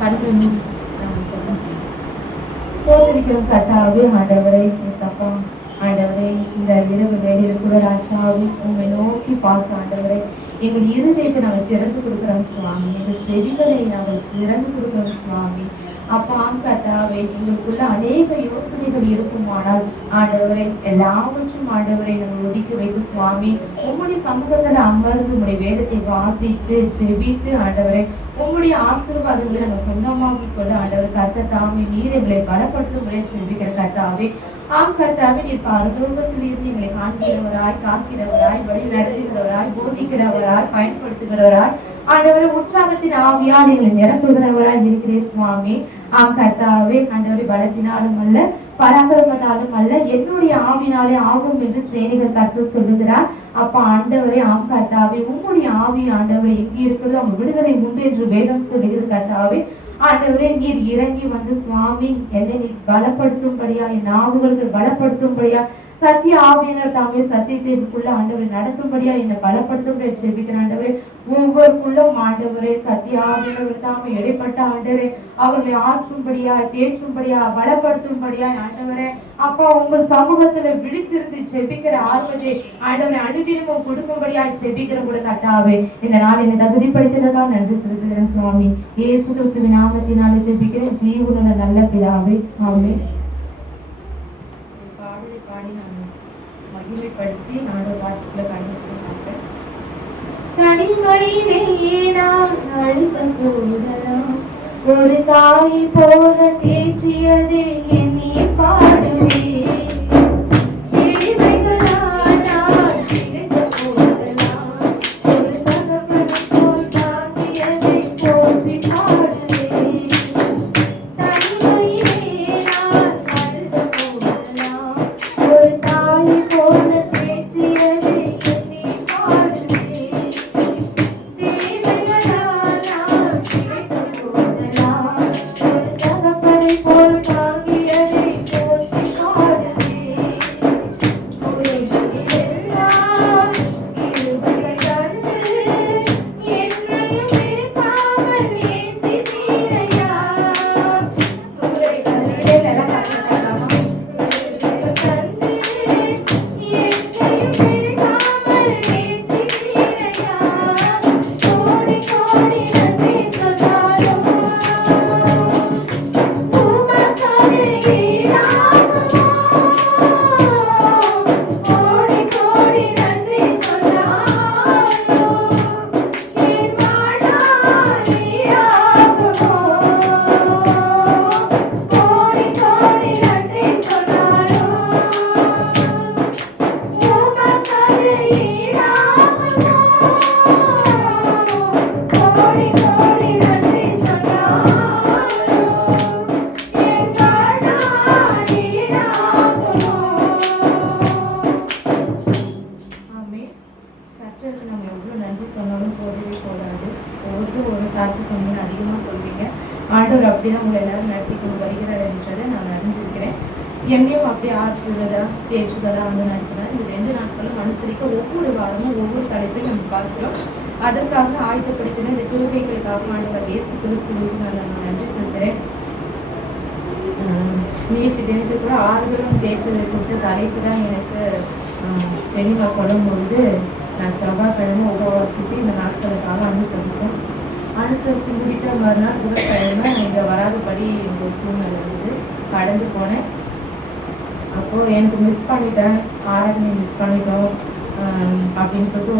கண்களை மூடி ஜெபம் செய்யும். சோதரிக்கிறோம் கர்த்தாவே. ஆண்டவரே அப்பா, ஆண்டவரே இந்த இரவு வேளையில் கூட ராஜாவே உண்மை நோக்கி பார்க்க ஆண்டவரே எங்கள் இருதயத்தை நாங்கள் திறந்து கொடுக்குறோம் சுவாமி. எங்கள் செவிகளை நாங்கள் திறந்து கொடுக்குறோம் சுவாமி. அப்பா கர்த்தாவே, எங்களுக்குள்ள அநேக யோசனைகள் இருக்குமானால் ஆண்டவரை எல்லாவற்றும் ஆண்டவரை நாங்கள் ஒதுக்கி வைத்து சுவாமி உங்களுடைய சமூகத்துல அமர்ந்து உங்களுடைய வேதத்தை வாசித்து ஜெபித்து ஆண்டவரை உங்களுடைய ஆசீர்வாதங்களை நாங்கள் சொந்தமாக்கி கொண்டு ஆண்டவர் கர்த்தர் தாமே நீர் எங்களை பலப்படுத்தும் முறை ஜெபிக்கிற கர்த்தாவே. கர்த்தாவே, நீர் பரலோகத்தில் இருந்து எங்களை காண்கிறவராய், காக்கிறவராய், வழி நடத்துகிறவராய், போதிக்கிறவராய், பயன்படுத்துகிறவராய், ஆண்டவரை உற்சாகத்தின் ஆவியால் எங்களை நிரப்புகிறவராய் இருக்கிறேன் சுவாமி. கர்த்தாவே, ஆண்டவரை பலத்தினாலும் அல்ல பராக்கிரமத்தாலும் அல்ல என்னுடைய ஆவினாலே ஆகும் என்று சேனைகள் கர்த்தர் சொல்லுகிறார். அப்ப ஆண்டவரே கர்த்தாவே, உங்களுடைய ஆவி ஆண்டவரை எங்கே இருக்கிறது அவங்க விடுதலை உண்டு என்று வேதம் சொல்லுகிறது கர்த்தாவே. ஆண்டவரே, நீர் இறங்கி வந்து சுவாமி என்னை நீர் பலப்படுத்தும்படியா, என் நாவுகளுக்கு பலப்படுத்தும்படியா, சத்திய ஆவியினர் தாமே சத்தியத்திற்குள்ள ஆண்டவரை நடத்தும்படியா என்னை பலப்படுத்தும்படியா ஜெபிக்கிறேன் ஆண்டவரே. ஒவ்வொருக்குள்ளும் ஆண்டவரே சத்திய ஆவியினர் தாமே இடைப்பட்ட ஆண்டவரே அவர்களை ஆற்றும்படியா, தேற்றும்படியா, பலப்படுத்தும்படியா ஆண்டவரே அப்பா உங்க சமூகத்துல விழித்திருந்து ஜெபிக்கிற ஆர்வத்தை ஆண்டவரை அனுதினமும் கொடுக்கும்படியா ஜெபிக்கிற கூட கர்த்தாவே. இந்த நாள் என்னை தகுதிப்படுத்தினதா நன்றி செலுத்துகிறேன் சுவாமி. இயேசு கிறிஸ்துவின் நாமத்தினாலே ஜெபிக்கிறேன் ஜீவனுள்ள நல்ல பிதாவே, ஆமென். பாடி நான் மகிமைப்படுத்தி நாடு பாட்டுக்குள்ள கண்டிப்பாங்க. தனிமையிலே நான் அழுத போதெல்லாம் ஒரு தாய் போல தேற்றியதே என்னை பாடுவே. ஆண்டவர் அப்படிதான் உங்களை எல்லாரும் நடத்திக்கொண்டு வருகிறார் என்றதை நான் அறிஞ்சிருக்கிறேன். என்னையும் அப்படியே ஆற்றுவதா தேற்றுவதா வந்து நடத்துவேன். இந்த 2 நாட்களும் அனுசரிக்க ஒவ்வொரு வாரமும் ஒவ்வொரு தலைப்பையும் நம்ம பார்க்கிறோம். அதற்காக ஆயத்தப்படுத்தின இந்த கிருபைகளுக்காக ஆண்டவர் இயேசு கிறிஸ்துவுக்கு நான் நன்றி சொல்கிறேன். நேற்று தினத்துக்கு கூட ஆறுதலும் தேற்றுவதை கொடுத்த தலைப்பு தான் எனக்கு தெளிவாக சொல்லும்பொழுது நான் செவ்வாய்க்கிழமை உபவாசித்து இந்த நாட்களுக்காக அனுசரித்து முடித்த மறுநாள் புதன்கிழமை இங்கே வராதபடி இந்த சூழ்நிலை வந்து கடந்து போனேன். அப்போது எனக்கு மிஸ் பண்ணிட்டேன், ஆராதனை மிஸ் பண்ணிட்டோம் அப்படின்னு சொல்லிட்டு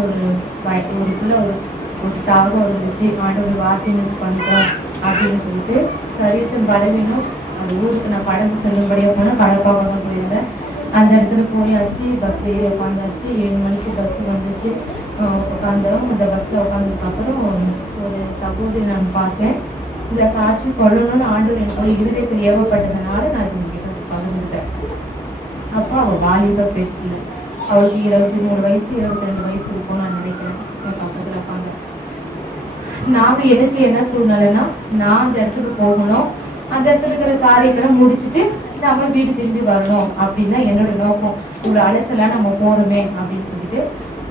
ஒருக்குள்ள ஒரு தாகம் இருந்துச்சு. ஆண்டவர் வார்த்தையை மிஸ் பண்ணிட்டோம் அப்படின்னு சொல்லிட்டு சரீரத்தின் பலவீனம் அந்த ஊருக்கு நான் கடந்து செல்லும்படியாக போனேன். கடப்பாக தான் போயிருந்தேன். அந்த இடத்துல போயாச்சு, பஸ்ஸில் ஏறி உட்காந்தாச்சு. 7 மணிக்கு பஸ்ஸு வந்துச்சு. உட்காந்தோம். இந்த பஸ்ஸில் உட்காந்ததுக்கப்புறம் ஒரு சகோதரி நான் பார்த்தேன். இந்த சாட்சி சொல்லணும்னு ஆண்டவர் எனக்கு ஒரு இருதயத்தில் ஏவப்பட்டதுனால நான் உங்ககிட்ட பகிர்ந்துட்டேன். அப்போ அவள் வாலிப பெற்று அவளுக்கு 23 வயசு 22 வயசு இருக்கும் நான் நினைக்கிறேன். என் பக்கத்தில் உட்காந்து நாங்கள் எனக்கு என்ன சூழ்நிலைன்னா, நான் அந்த இடத்துக்கு போகணும், அந்த இடத்துல இருக்கிற காரியங்களை முடிச்சுட்டு நம்ம வீடு திரும்பி வரணும் அப்படின்னு தான் என்னோட நோக்கம். ஒரு அலைச்சலாக நம்ம போகிறோமே அப்படின்னு சொல்லிட்டு.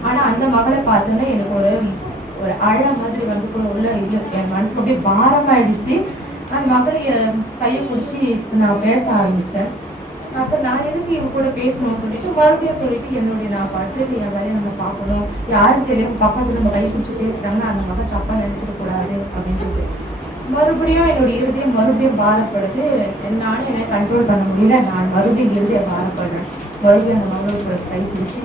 ஆனால் அந்த மகளை பார்த்தோன்னா எனக்கு ஒரு அழ மாதிரி வந்து கூட உள்ள இல்லை, என் மனசுக்கு அப்படியே பாரமாயிடுச்சு. அந்த மகளை கையை பிடிச்சி நான் பேச ஆரம்பித்தேன். அப்போ நான் எதுக்கு இவங்க கூட பேசணும்னு சொல்லிட்டு மறுபடியும் சொல்லிட்டு என்னுடைய நான் பார்த்து என் வேலையை நம்ம பார்க்கணும், யாரும் தெரியும் பக்கத்தில் நம்ம கை பிடிச்சி பேசுகிறாங்கன்னா அந்த மகள் தப்பாக நினச்சிடக்கூடாது அப்படின்னு சொல்லிட்டு மறுபடியும் என்னுடைய இருதயம் மறுபடியும் பாரப்படுது. நானும் என்னை கண்ட்ரோல் பண்ண முடியல. நான் மறுபடியும் இருதயம் பாரப்படுறேன். மறுபடியும் அந்த மகளோட கை பிடிச்சி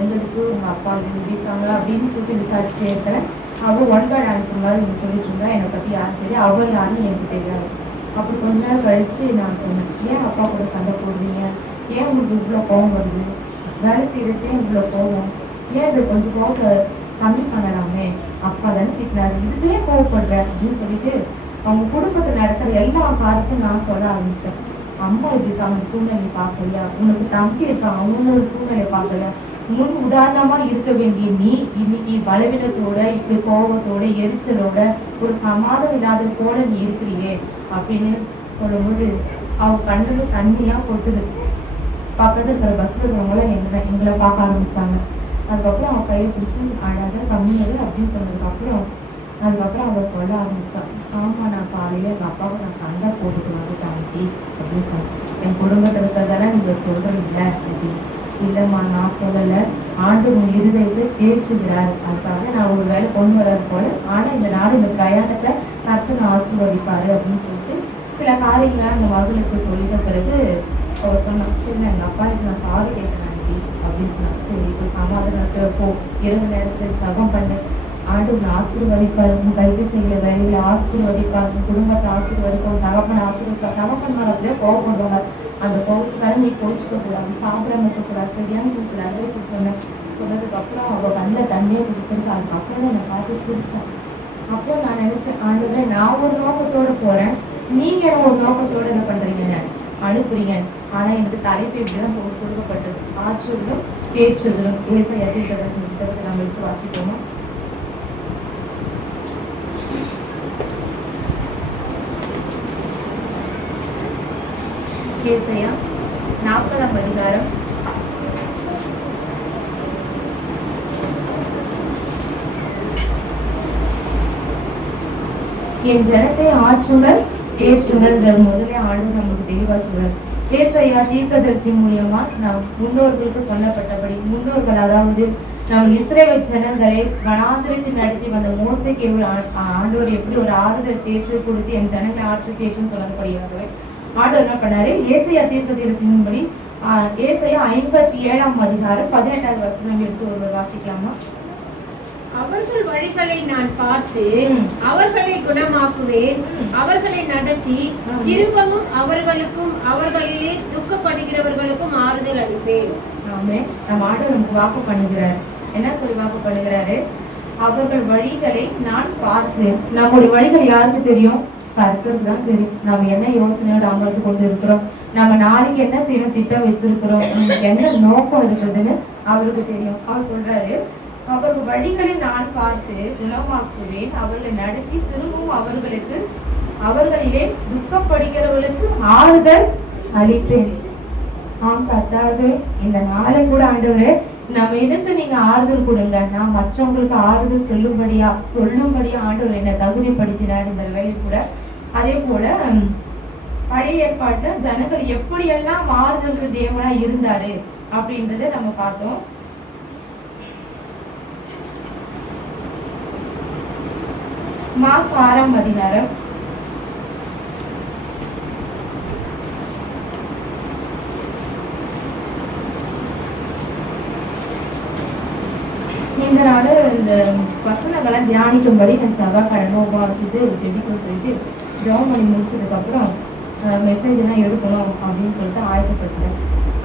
எங்களுக்கு உங்கள் அப்பா இருக்காங்க அப்படின்னு சொல்லிட்டு விசாரிச்சுட்டே இருக்கிறேன். அவள் ஒன் பேட் ஆன்சர் மாதிரி நீங்கள் சொல்லிட்டு இருந்தா என்னை பற்றி யாரும் தெரியும், அவள் யாருன்னு எனக்கு தெரியாது. அப்படி கொஞ்ச நேரம் கழிச்சு நான் சொன்னேன், ஏன் அப்பா கூட சண்டை போடுறீங்க, ஏன் உங்களுக்கு இவ்வளோ கோவம் வருது, வேலை செய்யறதே இவ்வளோ கோவம், ஏன் இது கொஞ்சம் கோவத்தை கம்மி பண்ணலாமே, அப்பா தானே திட்டினாரு, இதுவே கோவப்படுற அப்படின்னு சொல்லிட்டு அவங்க குடும்பத்தில் நடக்கிற எல்லா காரியத்தையும் நான் சொல்ல ஆரம்பித்தேன். அம்மா இப்படி இருக்காங்க சூழ்நிலை பார்க்கலையா, உனக்கு தம்பி இருக்கான் அவங்களோட சூழ்நிலை பார்க்கலையா, முன் உதாரணமா இருக்க வேண்டிய நீ இன்னைக்கு பலவீனத்தோட இப்படி கோபத்தோட எரிச்சலோட ஒரு சமாதானம் இல்லாத போல நீ இருக்கிறியே அப்படின்னு சொல்லும்போது அவ கண்ணுல தண்ணியா கொட்டுது. பக்கத்துல இருக்கிற பஸ்ல இருக்கிறவங்களும் எங்களை பார்க்க ஆரம்பிச்சிட்டாங்க. அதுக்கப்புறம் அவன் கையை பிடிச்சி அழகாக கம்மியது அப்படின்னு சொன்னதுக்கப்புறம் அவ சொல்ல ஆரம்பிச்சான், ஆமா நான் காலையில எங்கள் அப்பாவை நான் சண்டை போட்டுட்டு வந்துட்டேன் அப்படின்னு சொன்னேன். என் குடும்பத்தில் இருக்கிறதெல்லாம் நீங்க சொல்றீங்கள அப்படின்னு. இல்லைம்மா நான் சொல்லலை, ஆண்டு உன் இருதயத்தை தேய்ச்சுகிறார், அதுக்காக நான் ஒரு வேலை கொண்டு வர்றது போல, ஆனால் இந்த நாடு இந்த பிரயாணத்தை கர்த்தர் ஆசீர்வதிப்பாரு அப்படின்னு சொல்லிட்டு சில காரியங்களை அந்த மகளுக்கு சொல்லிட்ட பிறகு அவ சொன்னான், சரி நான் எங்கள் அப்பா நான் சாரி கேட்கிறேன் அப்படின்னு சொன்னான். சரி இப்போ சமாதானத்தை போ, இரவு நேரத்தில் ஜபம் பண்ணு, ஆண்டு உன் ஆசீர்வதிப்பார், உன் கைது செய்யல வேலைகளை ஆசீர்வதிப்பார், உன் குடும்பத்தை ஆசீர்வதிப்பார், தகப்பனை ஆசீர்வதிப்பார். தகப்பன் மரத்துல கோவப்படுவாங்க, அந்த கோவத்துக்காக நீ கோச்சிக்க கூடாது, சாப்பிடாம இருக்கக்கூடாது, சரியான சில அட்வைஸ் சொன்னதுக்கு அப்புறம் அவள் கண்ணில் தண்ணியை கொடுத்துருக்கு. அதுக்கப்புறம் என்னை பார்த்து சிரிச்சான். அப்புறம் நான் நினைச்சேன், ஆண்டவரே நான் ஒரு நோக்கத்தோட போறேன், நீங்க ஒரு நோக்கத்தோட என்ன பண்றீங்க அனுப்புறீங்க. ஆனா எனக்கு தலைப்பு இப்படிதான் கொடுக்கப்பட்டது, ஆற்றுதலும் கேற்றுதலும். ஏசாயா தீர்க்கதரிசனத்தை நம்ம எடுத்து வாசிப்போமா? ஏசாயா 40ஆம் அதிகாரம் 'என் ஜனத்தை ஆற்றுங்கள் ஏற்றுங்கள்' முதலே ஆண்டு நமக்கு தெளிவா சொல்றார். ஏசாயா தீர்க்கதரிசி மூலியமா நம் முன்னோர்களுக்கு சொல்லப்பட்டபடி, முன்னோர்கள் அதாவது நம்ம இஸ்ரவேல் ஜனங்களை வனாந்திரத்தில் நடத்தி வந்த மோசேக்கு ஆண்டவர் எப்படி ஒரு ஆறுதல் தேற்று கொடுத்து என் ஜனங்களை ஆற்று தேற்றுன்னு சொன்னதுபடியாகவே ஆண்டவர் என்ன பண்ணாரு, ஏசாயா தீர்க்கதரிசியின்படி ஏசாயா 57ஆம் அதிகாரம் 18வது வசனம் எடுத்து ஒருவர் வாசிக்கலாமா? அவர்கள் வழிகளை நான் பார்த்து அவர்களை குணமாக்குவேன், அவர்களை நடத்தி திரும்பவும் அவர்களுக்கும் அவர்களிலே துக்கப்படுகிறவர்களுக்கும் ஆறுதல் அளிப்பேன். ஆமே, நம்ம ஆண்டவர் நமக்கு வாக்கு பண்ணுகிறார். என்ன சொல்லி வாக்கு பண்ணுகிறாரு? அவர்கள் வழிகளை நான் பார்த்து. நம்முடைய வழிகள் யாருக்கு தெரியும்? கர்த்தருக்கு தான் தெரியும். நம்ம என்ன யோசனையோட அமர்ந்து கொண்டு இருக்கிறோம், நம்ம நாளைக்கு என்ன செய்யணும் திட்டம் வச்சிருக்கிறோம், நமக்கு என்ன நோக்கம் இருக்குதுன்னு அவருக்கு தெரியும். அவர் சொல்றாரு, அவர்கள் வழிகளை நான் பார்த்து குணமாக்குவேன், அவர்களை நடத்தி திரும்பவும் அவர்களிலே துக்கப்படுகிறவர்களுக்கு ஆறுதல் அளிப்பேன். ஆம் கர்த்தாவே, இந்த நாளை கூட ஆண்டவரே நம்ம எனக்கு நீங்க ஆறுதல் கொடுங்க, நான் மற்றவங்களுக்கு ஆறுதல் சொல்லும்படியா ஆண்டவர் என்னை தகுதிப்படுத்தினார் இந்த வேலை கூட. அதே போல பழைய ஏற்பாட்டு ஜனங்கள் எப்படியெல்லாம் ஆறுதலுக்கு தேவனா இருந்தாரு அப்படின்றத நம்ம பார்த்தோம். மார்க் 6ஆம் அதிகாரம் 2 நாள் இந்த வசனங்களை தியானிக்கும்படி நான் செவ்வாய்க்கிழமை உபவாசித்து ஜெபிக்க சொல்லிட்டு ஜாம் பண்ணி முடிச்சதுக்கப்புறம் மெசேஜெல்லாம் எடுக்கணும் அப்படின்னு சொல்லிட்டு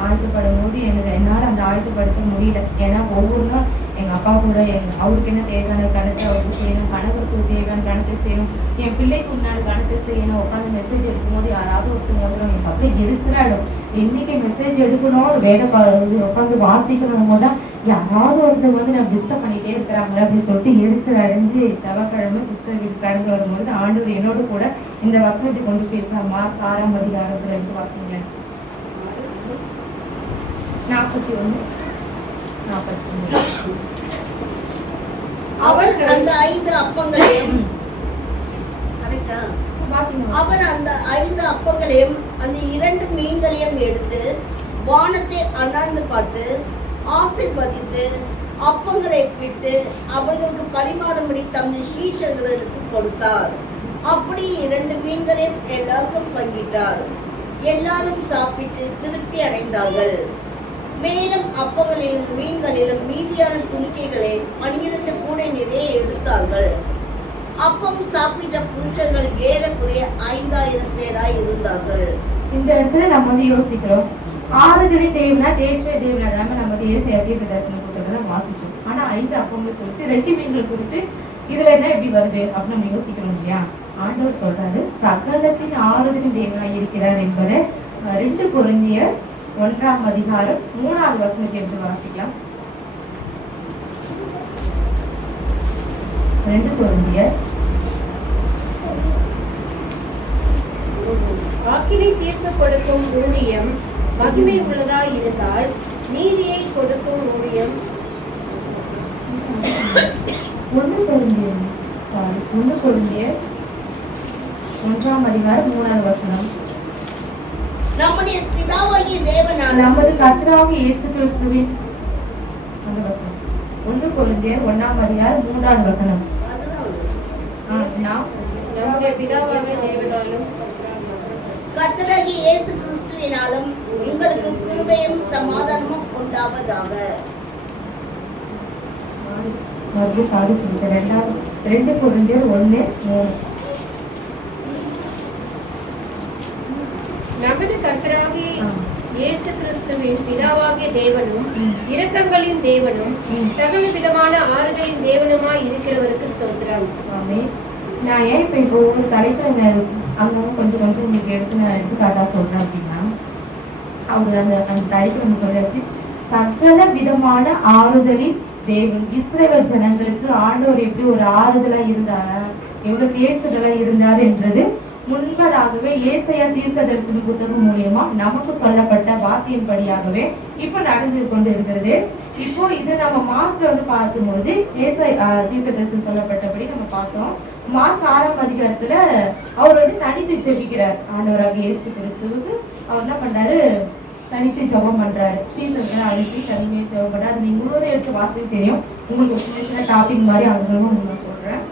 ஆயத்தப்படும் போது என்னால் அந்த ஆயத்தப்படுத்த முடியல. ஏன்னா ஒவ்வொன்றும் எங்கள் அப்பா கூட அவருக்கு என்ன தேவையான கணத்தை அவருக்கு செய்யணும், கணவருக்கு தேவையான கணத்தை செய்யணும், என் பிள்ளைக்கு முன்னாடி கணத்தை செய்யணும். உட்காந்து மெசேஜ் எடுக்கும்போது யாராவது ஒருத்தர் வந்துடும், எனக்கு அப்படியே எரிச்சலாயிடும். இன்னைக்கு மெசேஜ் எடுக்கணும், உட்காந்து வாசிக்கணும் போது தான் யாராவது ஒருத்தர் வந்து நான் டிஸ்டர்ப் பண்ணிட்டே இருக்கிறாங்களே அப்படின்னு சொல்லிட்டு எரிச்சல் அடைஞ்சு செவ்வாய்க்கிழமை சிஸ்டர் வீட்டு கடந்து வரும்போது ஆண்டவர் என்னோடு கூட இந்த வசனத்தை கொண்டு பேசுகிறார். மார்க் 6ஆம் அதிகாரத்துல இருந்து வாசிங்க. 41 43. அவர் அந்த 5 அப்பங்களையும் அவன் அந்த 5 அப்பங்களையும் அந்த 2 மீன்களையும் எடுத்து வானத்தை அண்ணாந்து பார்த்து ஆசீர்வதித்து அப்பங்களை பிட்டு அவர்களுக்கு பரிமாறும்படி தமது சீஷர்களுக்கு கொடுத்தார். அப்படி 2 மீன்களையும் எல்லாருக்கும் பங்கிட்டார். எல்லாரும் சாப்பிட்டு திருப்தி அடைந்தார்கள். மேலும் அப்பங்களிலும் மீன்களிலும் மீதியான துணிக்கைகளை 12 கூடை நிறைய எடுத்தார்கள். அப்பம் சாப்பிட்ட புருஷர்கள் ஏறக்குறைய 5000 பேராய் இருந்தார்கள். இந்த இடத்துல நம்ம வந்து யோசிக்கிறோம், ஆறுதலின் தேவனா தேற்ற தேவனா தான் நம்ம வந்து ஏசாயா தீர்க்க தரிசனம் புத்தகத்துல வாசிச்சோம். ஆனா 5 அப்பங்கள் குறித்து 2 மீன்கள் குறித்து இதுல என்ன எப்படி வருது அப்படின்னு நம்ம யோசிக்கிறோம் இல்லையா? ஆண்டவர் சொல்றாரு சகலத்தின் ஆறுதலின் தேவனாய் இருக்கிறார் என்பதை 2 கொரிந்தியர் 1ஆம் அதிகாரம் 3வது வசனத்தை எடுத்து வாசிக்கலாம். 2 கொரிந்தியர் ஆக்கினை தீர்ப்பு கொடுக்கும் ஊழியம் மகிமை உள்ளதாய் இருந்தால் நீதியை கொடுக்கும் ஊழியம் 1 கொரிந்தியர் 1ஆம் அதிகாரம் 3வது வசனம். நம்முடைய பிதாவாகிய தேவனால் நமது கர்த்தராகிய இயேசு கிறிஸ்துவின் அந்த வசனம் 1 கொரிந்தியர் 1ஆம் அதிகாரம் 3வது வசனம். நம்முடைய பிதாவாகிய தேவனாலும் கர்த்தராகிய இயேசு கிறிஸ்துவினாலும் உங்களுக்கு கிருபையும் சமாதானமும் உண்டாவதாக. சாரி சொல்லிட்டேன். 2 கொரிந்தியர் 1:3. நமது கர்த்தராகிய இயேசு கிறிஸ்துவின் பிதாவாகிய தேவனும் இரக்கங்களின் தேவனும் சகல விதமான ஆறுதலின் தேவனுமாய் இருக்கிறவருக்கு ஸ்தோத்திரம். ஆமென். நான் ஏன் இப்போ ஒரு தலைப்புல அங்கங்க கொஞ்சம் உங்களுக்கு நான் எடுத்துக்காட்டா சொல்றேன் அப்படின்னா, அவர் அந்த தலைப்பு நம்ம சொல்லியாச்சு, சகல விதமான ஆறுதலின் தேவன். இஸ்ரவேல் ஜனங்களுக்கு ஆண்டவர் எப்படி ஒரு ஆறுதலா இருந்தாரா, எவ்வளவு தேற்றுதலா இருந்தார் என்றது முன்பதாகவே ஏசாயா தீர்க்க தரிசன புத்தகம் மூலியமா நமக்கு சொல்லப்பட்ட வார்த்தையின்படியாகவே இப்ப நடந்து கொண்டு இருக்கிறது. இப்போ இது நம்ம மார்க்ல வந்து பார்க்கும்பொழுது ஏசாயா தீர்க்க தரிசனம் சொல்லப்பட்டபடி நம்ம பார்த்தோம். மார்க் 6ஆம் அதிகாரத்துல அவர் வந்து தனித்து ஜெபிக்கிறார். ஆண்டவராக இயேசு கிறிஸ்துவுக்கு அவர் என்ன பண்றாரு, தனித்து ஜெபம் பண்றாரு. ஸ்ரீசங்கரை அனுப்பி தனிமையை ஜெபம் பண்றாரு. அது நீங்க முழுவதும் எடுத்து வாசிக்க தெரியும். உங்களுக்கு சின்ன சின்ன டாபிக் மாதிரி அங்கேயும் நான் சொல்றேன்.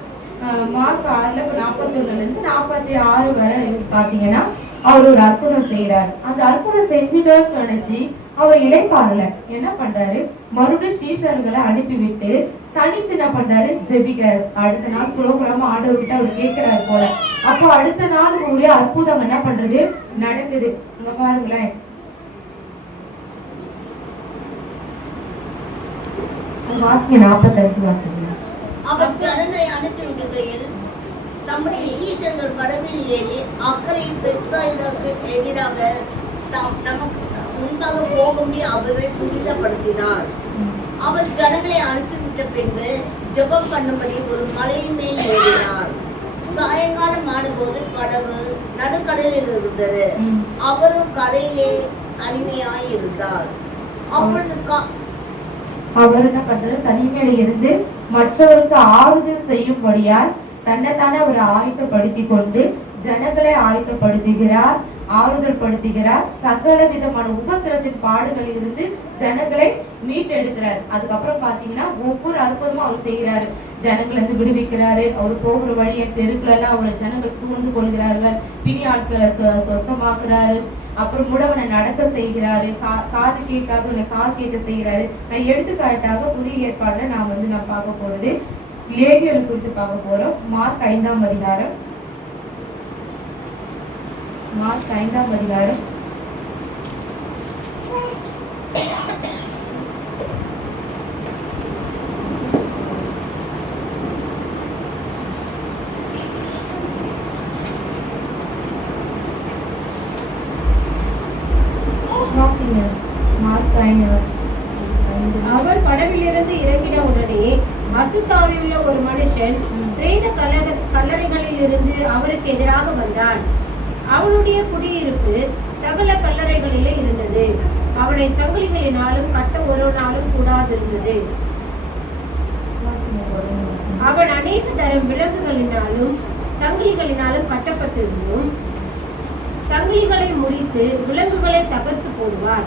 மார்க் 6ல 41 46 வரை பாத்தீங்கன்னா அவர் ஒரு அற்புதம் செய்யறாரு. அந்த அற்புதம் செஞ்சுட்டோன்னு நினைச்சு அவர் இளைப்பாறல. என்ன பண்றாரு, மறுபடியும் சீஷர்களை அனுப்பிவிட்டு தனித்து என்ன பண்றாரு, ஜெபிக்கிறாரு. அடுத்த நாள் புரோகிராம ஆர்டர் விட்டு அவர் கேட்கிறாரு போல. அப்போ அடுத்த நாள் உங்களுடைய அற்புதம் என்ன பண்றது நடக்குது. இங்க பாருங்களேன், வாசிங்க 45 வாசிங்க. அவர் ஜனங்களை அனுப்பி விடுகையில் தம்முடைய சீஷர்கள் படகில் ஏறி அக்கறையில் பெத்சாயிதாவுக்கு எதிராக நமக்கு முன்பாக போகும்படி அவர்களை துரிதப்படுத்தினார். அவர் ஜனங்களை அனுப்பிவிட்ட பின்பு ஜெபம் பண்ணும்படி ஒரு மலையின் மேல் ஏறினார். சாயங்காலம் ஆனபோது படகு நடுக்கடலில் இருந்தது. அவரும் கரையிலே தனிமையாய் இருந்தார். அப்பொழுது அவர் என்ன பண்றாரு, தனிமையில இருந்து மற்றவருக்கு ஆறுதல் செய்யும்படியார் தன்னைத்தானே அவர் ஆயத்தப்படுத்தி கொண்டு ஜனங்களை ஆயத்தப்படுத்துகிறார், ஆறுதல் படுத்துகிறார். சகல விதமான உபத்திரத்தின் பாடுகளில் இருந்து ஜனங்களை மீட்டெடுக்கிறார். அதுக்கப்புறம் பாத்தீங்கன்னா ஒவ்வொரு அற்புதமும் அவர் செய்கிறாரு. ஜனங்களை இருந்து விடுவிக்கிறாரு. அவர் போகிற வழியை தெருக்கள் எல்லாம் அவர் ஜனங்கள் சூழ்ந்து கொள்கிறார்கள். பிணி ஆட்களை சொஸ்தமாக்குறாரு. அப்புறம் முடவனை நடக்க செய்கிறாரு. காது கேட்காதவனை காது கேட்க செய்கிறாரு. நான் எடுத்துக்காட்டாக புதிய ஏற்பாடுல நான் பார்க்க போறது லேகியர்கள் குறித்து பார்க்க போறோம். மார்க் 5ஆம் அதிகாரம். மார்க் 5ஆம் அதிகாரம் 5. அவர் படவிலிருந்து இறங்கின உடனே அசுத்தாவியுள்ள ஒரு மனுஷன் பிரேத கல்லறைகளில் இருந்து அவருக்கு எதிராக வந்தான். அவனுடைய குடியிருப்பு சகல கல்லறைகளிலே இருந்தது. அவனை சங்கிலிகளினாலும் கட்ட ஒரு நாளும் கூடாதிருந்தது. அவன் அநேக தரம் விலங்குகளினாலும் சங்கிலிகளினாலும் கட்டப்பட்டிருந்தும் சங்கிலிகளை முறித்து விலங்குகளை தகர்த்து போடுவார்.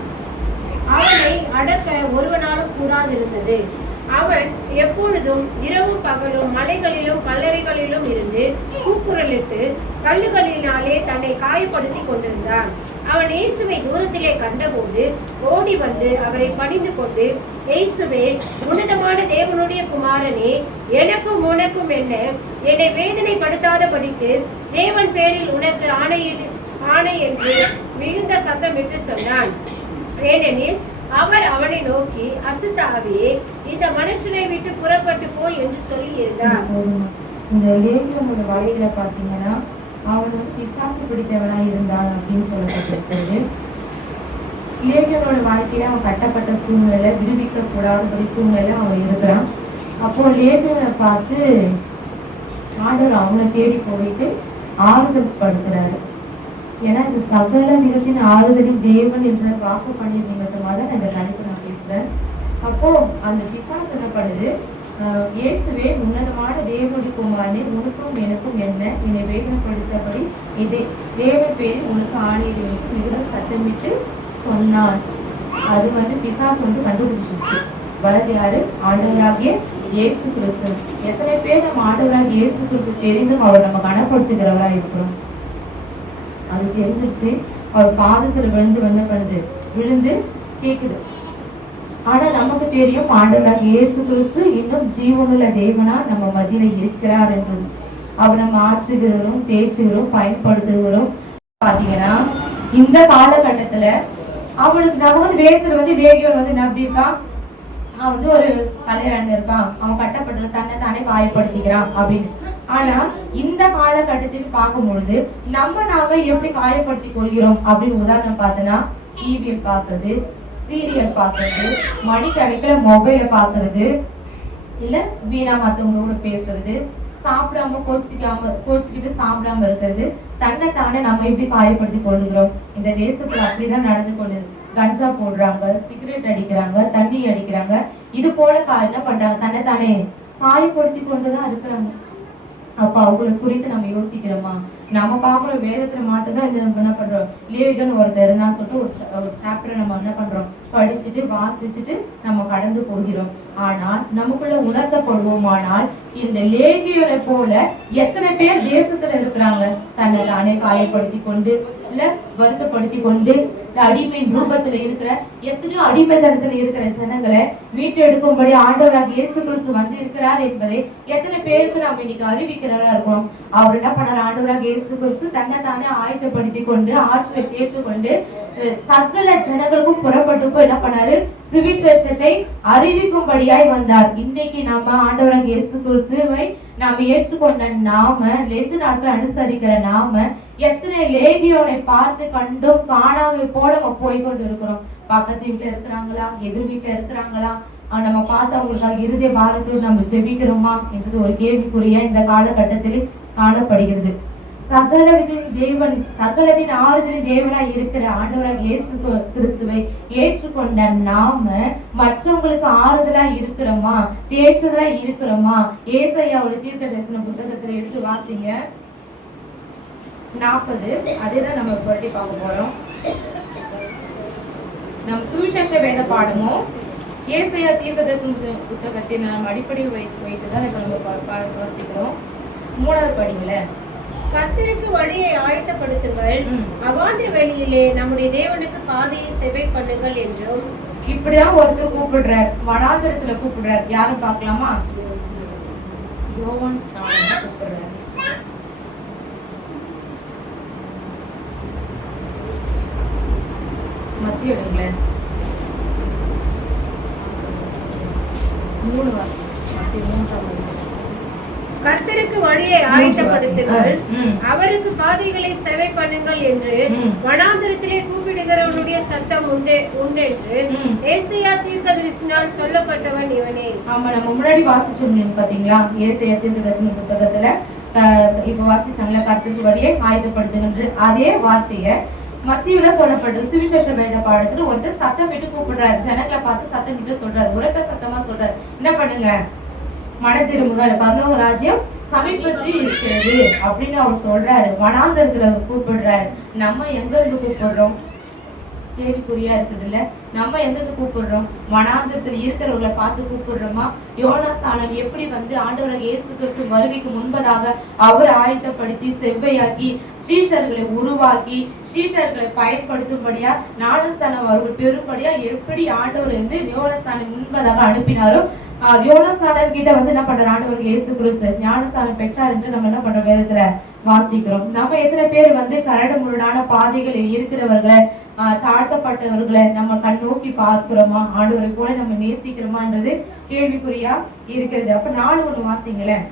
அவனை அடக்க ஒருவனாலும் கூடாதிருந்தது. அவன் எப்பொழுதும் இரவும் பகலும் மலைகளிலும் கல்லறைகளிலும் இருந்து கூக்குரலிட்டு கல்லுகளினாலே தன்னை காயப்படுத்தி கொண்டிருந்தான். அவன் இயேசுவை தூரத்திலே கண்டபோது ஓடி வந்து அவரை பணிந்து கொண்டு, இயேசுவே, உன்னதமான தேவனுடைய குமாரனே, எனக்கும் உனக்கும் என்ன? என்னை வேதனைப்படுத்தாதபடிக்கு தேவன் பேரில் உனக்கு ஆணை என்று மிகுந்த சத்தமிட்டு சொன்னான். ஏனெனில் அவர் அவனை நோக்கி, அசுத்த ஆவியே, இந்த மனுஷனை விட்டு புறப்பட்டு போய் என்று சொல்லி இருந்தார். இந்த லேவியோனோட வாழ்க்கையில பாத்தீங்கன்னா அவன் பிசாசு பிடித்தவனா இருந்தான் அப்படின்னு சொல்லப்பட்டிருக்கிறது. லேவியோனோட வாழ்க்கையில அவன் கட்டப்பட்ட சூழ்நிலை, விடுவிக்க கூடாதபடி சூழ்நிலை அவன் இருக்கிறான். அப்போ லேவியோனை பார்த்து ஆண்டவர் அவனை தேடி போயிட்டு ஆறுதல் படுத்துறாரு. ஏன்னா இந்த சகல விதத்தின் ஆறுதலின் தேவன் என்ற வாக்கு பண்ணி நிமித்தமாக தான் இந்த கருத்து நான் பேசுறேன். அப்போ அந்த பிசாசு என்ன பண்ணுது, இயேசுவே, உன்னதமான தேவனுடைய குமாரனே, உனக்கும் எனக்கும் என்ன? என்னை வேதனைப்படுத்தபடி இதை தேவன் பேரில் உனக்கு ஆணையிடு என்று மிகுந்த சத்தமிட்டு சொன்னான். அது பிசாசு கண்டுபிடிச்சிருச்சு. வரது யாரு? ஆண்டவராகிய இயேசு கிறிஸ்து. எத்தனை பேர் நம்ம ஆண்டவராகிய இயேசு கிறிஸ்து தெரிந்தும் அவர் நம்ம கனப்படுத்துகிறவரா இருக்கிறோம்? அது தெரிஞ்சிருச்சு. அவர் பாதத்துல விழுந்து கேக்குது. ஆனா நமக்கு தெரியும் ஆண்டவராக இயேசு கிறிஸ்து இன்னும் ஜீவனுள்ள தேவனா நம்ம மத்தியில இருக்கிறார் என்று. அவர் நம்ம ஆற்றுகிறோம், தேற்றுகிறோம், பயன்படுத்துகிறோம். பாத்தீங்கன்னா இந்த காலகட்டத்துல அவனுக்கு நம்ம வேதத்துல லேகியோன் எப்படி இருக்கான்? அவன் ஒரு கலைஞன் இருக்கான், அவன் கட்டப்பட்டு தன்னை தானே காயப்படுத்திக்கிறான் அப்படின்னு. ஆனா இந்த காலகட்டத்தில் பார்க்கும் பொழுது நாம எப்படி காயப்படுத்திக் கொள்கிறோம் அப்படின்னு உதாரணம் பார்த்தோன்னா, டிவியில் பாக்குறது, சீரியல் பாக்குறது, மணிக்கணக்கில மொபைல பாக்குறது, இல்ல வீணா மத்தவங்களோட பேசுறது, சாப்பிடாம கோச்சிக்கிட்டு சாப்பிடாம இருக்கிறது, தன்னை தானே நம்ம எப்படி காயப்படுத்தி கொள்கிறோம். இந்த தேசத்துல அப்படிதான் நடந்து கொண்டது. கஞ்சா போடுறாங்க, சிகரெட் அடிக்கிறாங்க, தண்ணி அடிக்கிறாங்க, இது போல என்ன பண்றாங்க, தன்னை தானே காயப்படுத்தி கொண்டுதான் இருக்கிறாங்க. அப்ப அவங்களை குறித்து நம்ம யோசிக்கிறோமா? நம்ம பாக்குற வேதத்துல மட்டும்தான் இது என்ன பண்றோம், லேவியன் ஒருத்தர் இருந்தா சொல்லிட்டு ஒரு சாப்டரை நம்ம என்ன பண்றோம், படிச்சுட்டு வாசிச்சுட்டு நம்ம கடந்து போகிறோம். ஆனால் நமக்குள்ள உணர்த்தப்படுவோமானால் இந்த லேவியனை போல எத்தனை பேர் தேசத்துல இருக்கிறாங்க, தன்னை தானே காயப்படுத்தி கொண்டு, இல்ல வருத்தப்படுத்தி கொண்டு, அடிமை ரூபத்துல இருக்கிற எத்தனையோ அடிமைத்தனத்துல இருக்கிற ஜனங்களை மீட்டு எடுக்கும்படி ஆண்டவராக இயேசு கிறிஸ்து இருக்கிறார் என்பதை எத்தனை பேருக்கு நம்ம இன்னைக்கு அறிவிக்கிறவரா இருக்கோம். அவர் என்ன பண்ணார்? ஆண்டவராக இயேசு கிறிஸ்து தன்னை தானே ஆயத்தப்படுத்தி கொண்டு, ஆட்சியை ஏற்றுக்கொண்டு, சகல ஜனங்களுக்கும் புறப்பட்டுக்கும் என்ன பண்ணாரு? சுவிசேஷத்தை அறிவிக்கும்படியாய் வந்தார். இன்னைக்கு நம்ம ஆண்டவராக இயேசு கிறிஸ்துவை நாம ஏற்றுக்கொண்ட நாம, லெந்து நாட்கள் அனுசரிக்கிற நாம எத்தனை லேகியோனை பார்த்து கண்டும் காணாத போல நம்ம போய்கொண்டு இருக்கிறோம். பக்கத்து வீட்டுல இருக்கிறாங்களா, எதிர் வீட்டுல இருக்கிறாங்களா, நம்ம பார்த்து அவங்களுக்காக இருதய பாரத்தோடு நம்ம ஜெபிக்கிறோமா என்றது ஒரு கேள்விக்குறியா இந்த காலகட்டத்தில் காணப்படுகிறது. சகலத்தின் ஆறுதலின் தேவனா இருக்கிற ஆண்டவராக இயேசு கிறிஸ்துவை ஏற்றுக்கொண்ட நாம மற்றவங்களுக்கு ஆறுதலா இருக்கிறோமா, தேற்றுதலா இருக்கிறோமா? ஏசாயாவோட தீர்க்க தரிசன புத்தகத்துல எடுத்து வாசிங்க, 40. அதேதான் நம்ம புரட்டி பார்க்க போறோம். நம் சுவிசேஷ வேத பாடமும் ஏசாயா தீர்க்க தரிசன புத்தகத்தை நாம் அடிப்படை வைத்துதான் இப்ப நம்ம வாசிக்கிறோம். 3வது படிங்கள, கர்த்தருக்கு வழியை ஆயத்தப்படுத்துங்கள், அவாந்திர வெளியிலே நம்முடைய தேவனுக்கு பாதையை செவை பண்ணுங்கள் என்றும். இப்படிதான் ஒருத்தர் கூப்பிடுறார், வனாந்திரத்துல கூப்பிடுறார். யாரும் பார்க்கலாமா? யோவான் ஸ்நானனை கூப்பிடுறார். மத்திய எடுங்களேன், 3 வாசம், மத்திய 3ஆம். கர்த்தருக்கு வழியை ஆயத்தப்படுத்துங்கள், அவருக்கு பாதைகளை செவை பண்ணுங்கள் என்று வனாந்திரத்திலே கூப்பிடுகிறவனுடைய சத்தம் உண்டென்று ஏசாயா தீர்க்கதரிசினால் சொல்லப்பட்டவன் இவனே. ஆமா, நம்ம முன்னாடி வாசிச்சோம் பாத்தீங்களா? ஏசாயா தீர்க்கதரிசன புத்தகத்துல இப்ப வாசிச்சாங்களா, கர்த்தருக்கு வழியை ஆயத்தப்படுத்துகின்ற அதே வார்த்தைய மத்தியில சொல்லப்பட்டு சுவிசேஷ வேத பாடத்துல ஒருத்தர் சத்தம் விட்டு கூப்பிடுறாரு. ஜனங்களை பார்த்து சத்தம் விட்டு சொல்றாரு, உரத்த சத்தமா சொல்றாரு, என்ன பண்ணுங்க, மன திரும்புங்கள், பரலோக ராஜ்யம் சமீபத்தில் இருக்கிறது அப்படின்னு அவர் சொல்றாரு. வனாந்தரத்துல கூப்பிடுறாரு. நம்ம எங்க இருந்து கூப்பிடுறோம்? கேள்விக்குறியா இருக்குது இல்ல. நம்ம எங்க கூப்பிடுறோம்? வனாந்தரத்தில் இருக்கிறவர்களை பார்த்து கூப்பிடுறோமா? யோனாஸ்தானம் எப்படி ஆண்டவராக இயேசு கிறிஸ்து வருகைக்கு முன்பதாக அவர் ஆயத்தப்படுத்தி செவ்வையாக்கி ஸ்ரீஷர்களை உருவாக்கி ஸ்ரீஷர்களை பயன்படுத்தும்படியா ஞானஸ்தானம் அவர்கள் பெரும்படியா எப்படி ஆண்டவர் யோனாஸ்தானம் முன்பதாக அனுப்பினாரோ யோனாஸ்தானம் கிட்ட என்ன பண்ற ஆண்டவர் இயேசு கிறிஸ்து ஞானஸ்தானம் பெற்றார் என்று நம்ம என்ன பண்றோம்? வேதத்துல வாசிக்கிறோம். நம்ம எத்தனை பேர் கரடு முரடான பாதைகளில் இருக்கிறவர்களை தாழ்த்தப்பட்டவர்களை நம்ம கண்ணோக்கி பார்க்கிறோமா? ஆண்டவரை போல நம்ம நேசிக்கிறோமான்றது கேள்விக்குறியா இருக்கிறது. அப்ப 4:1 வாசிங்களேன்.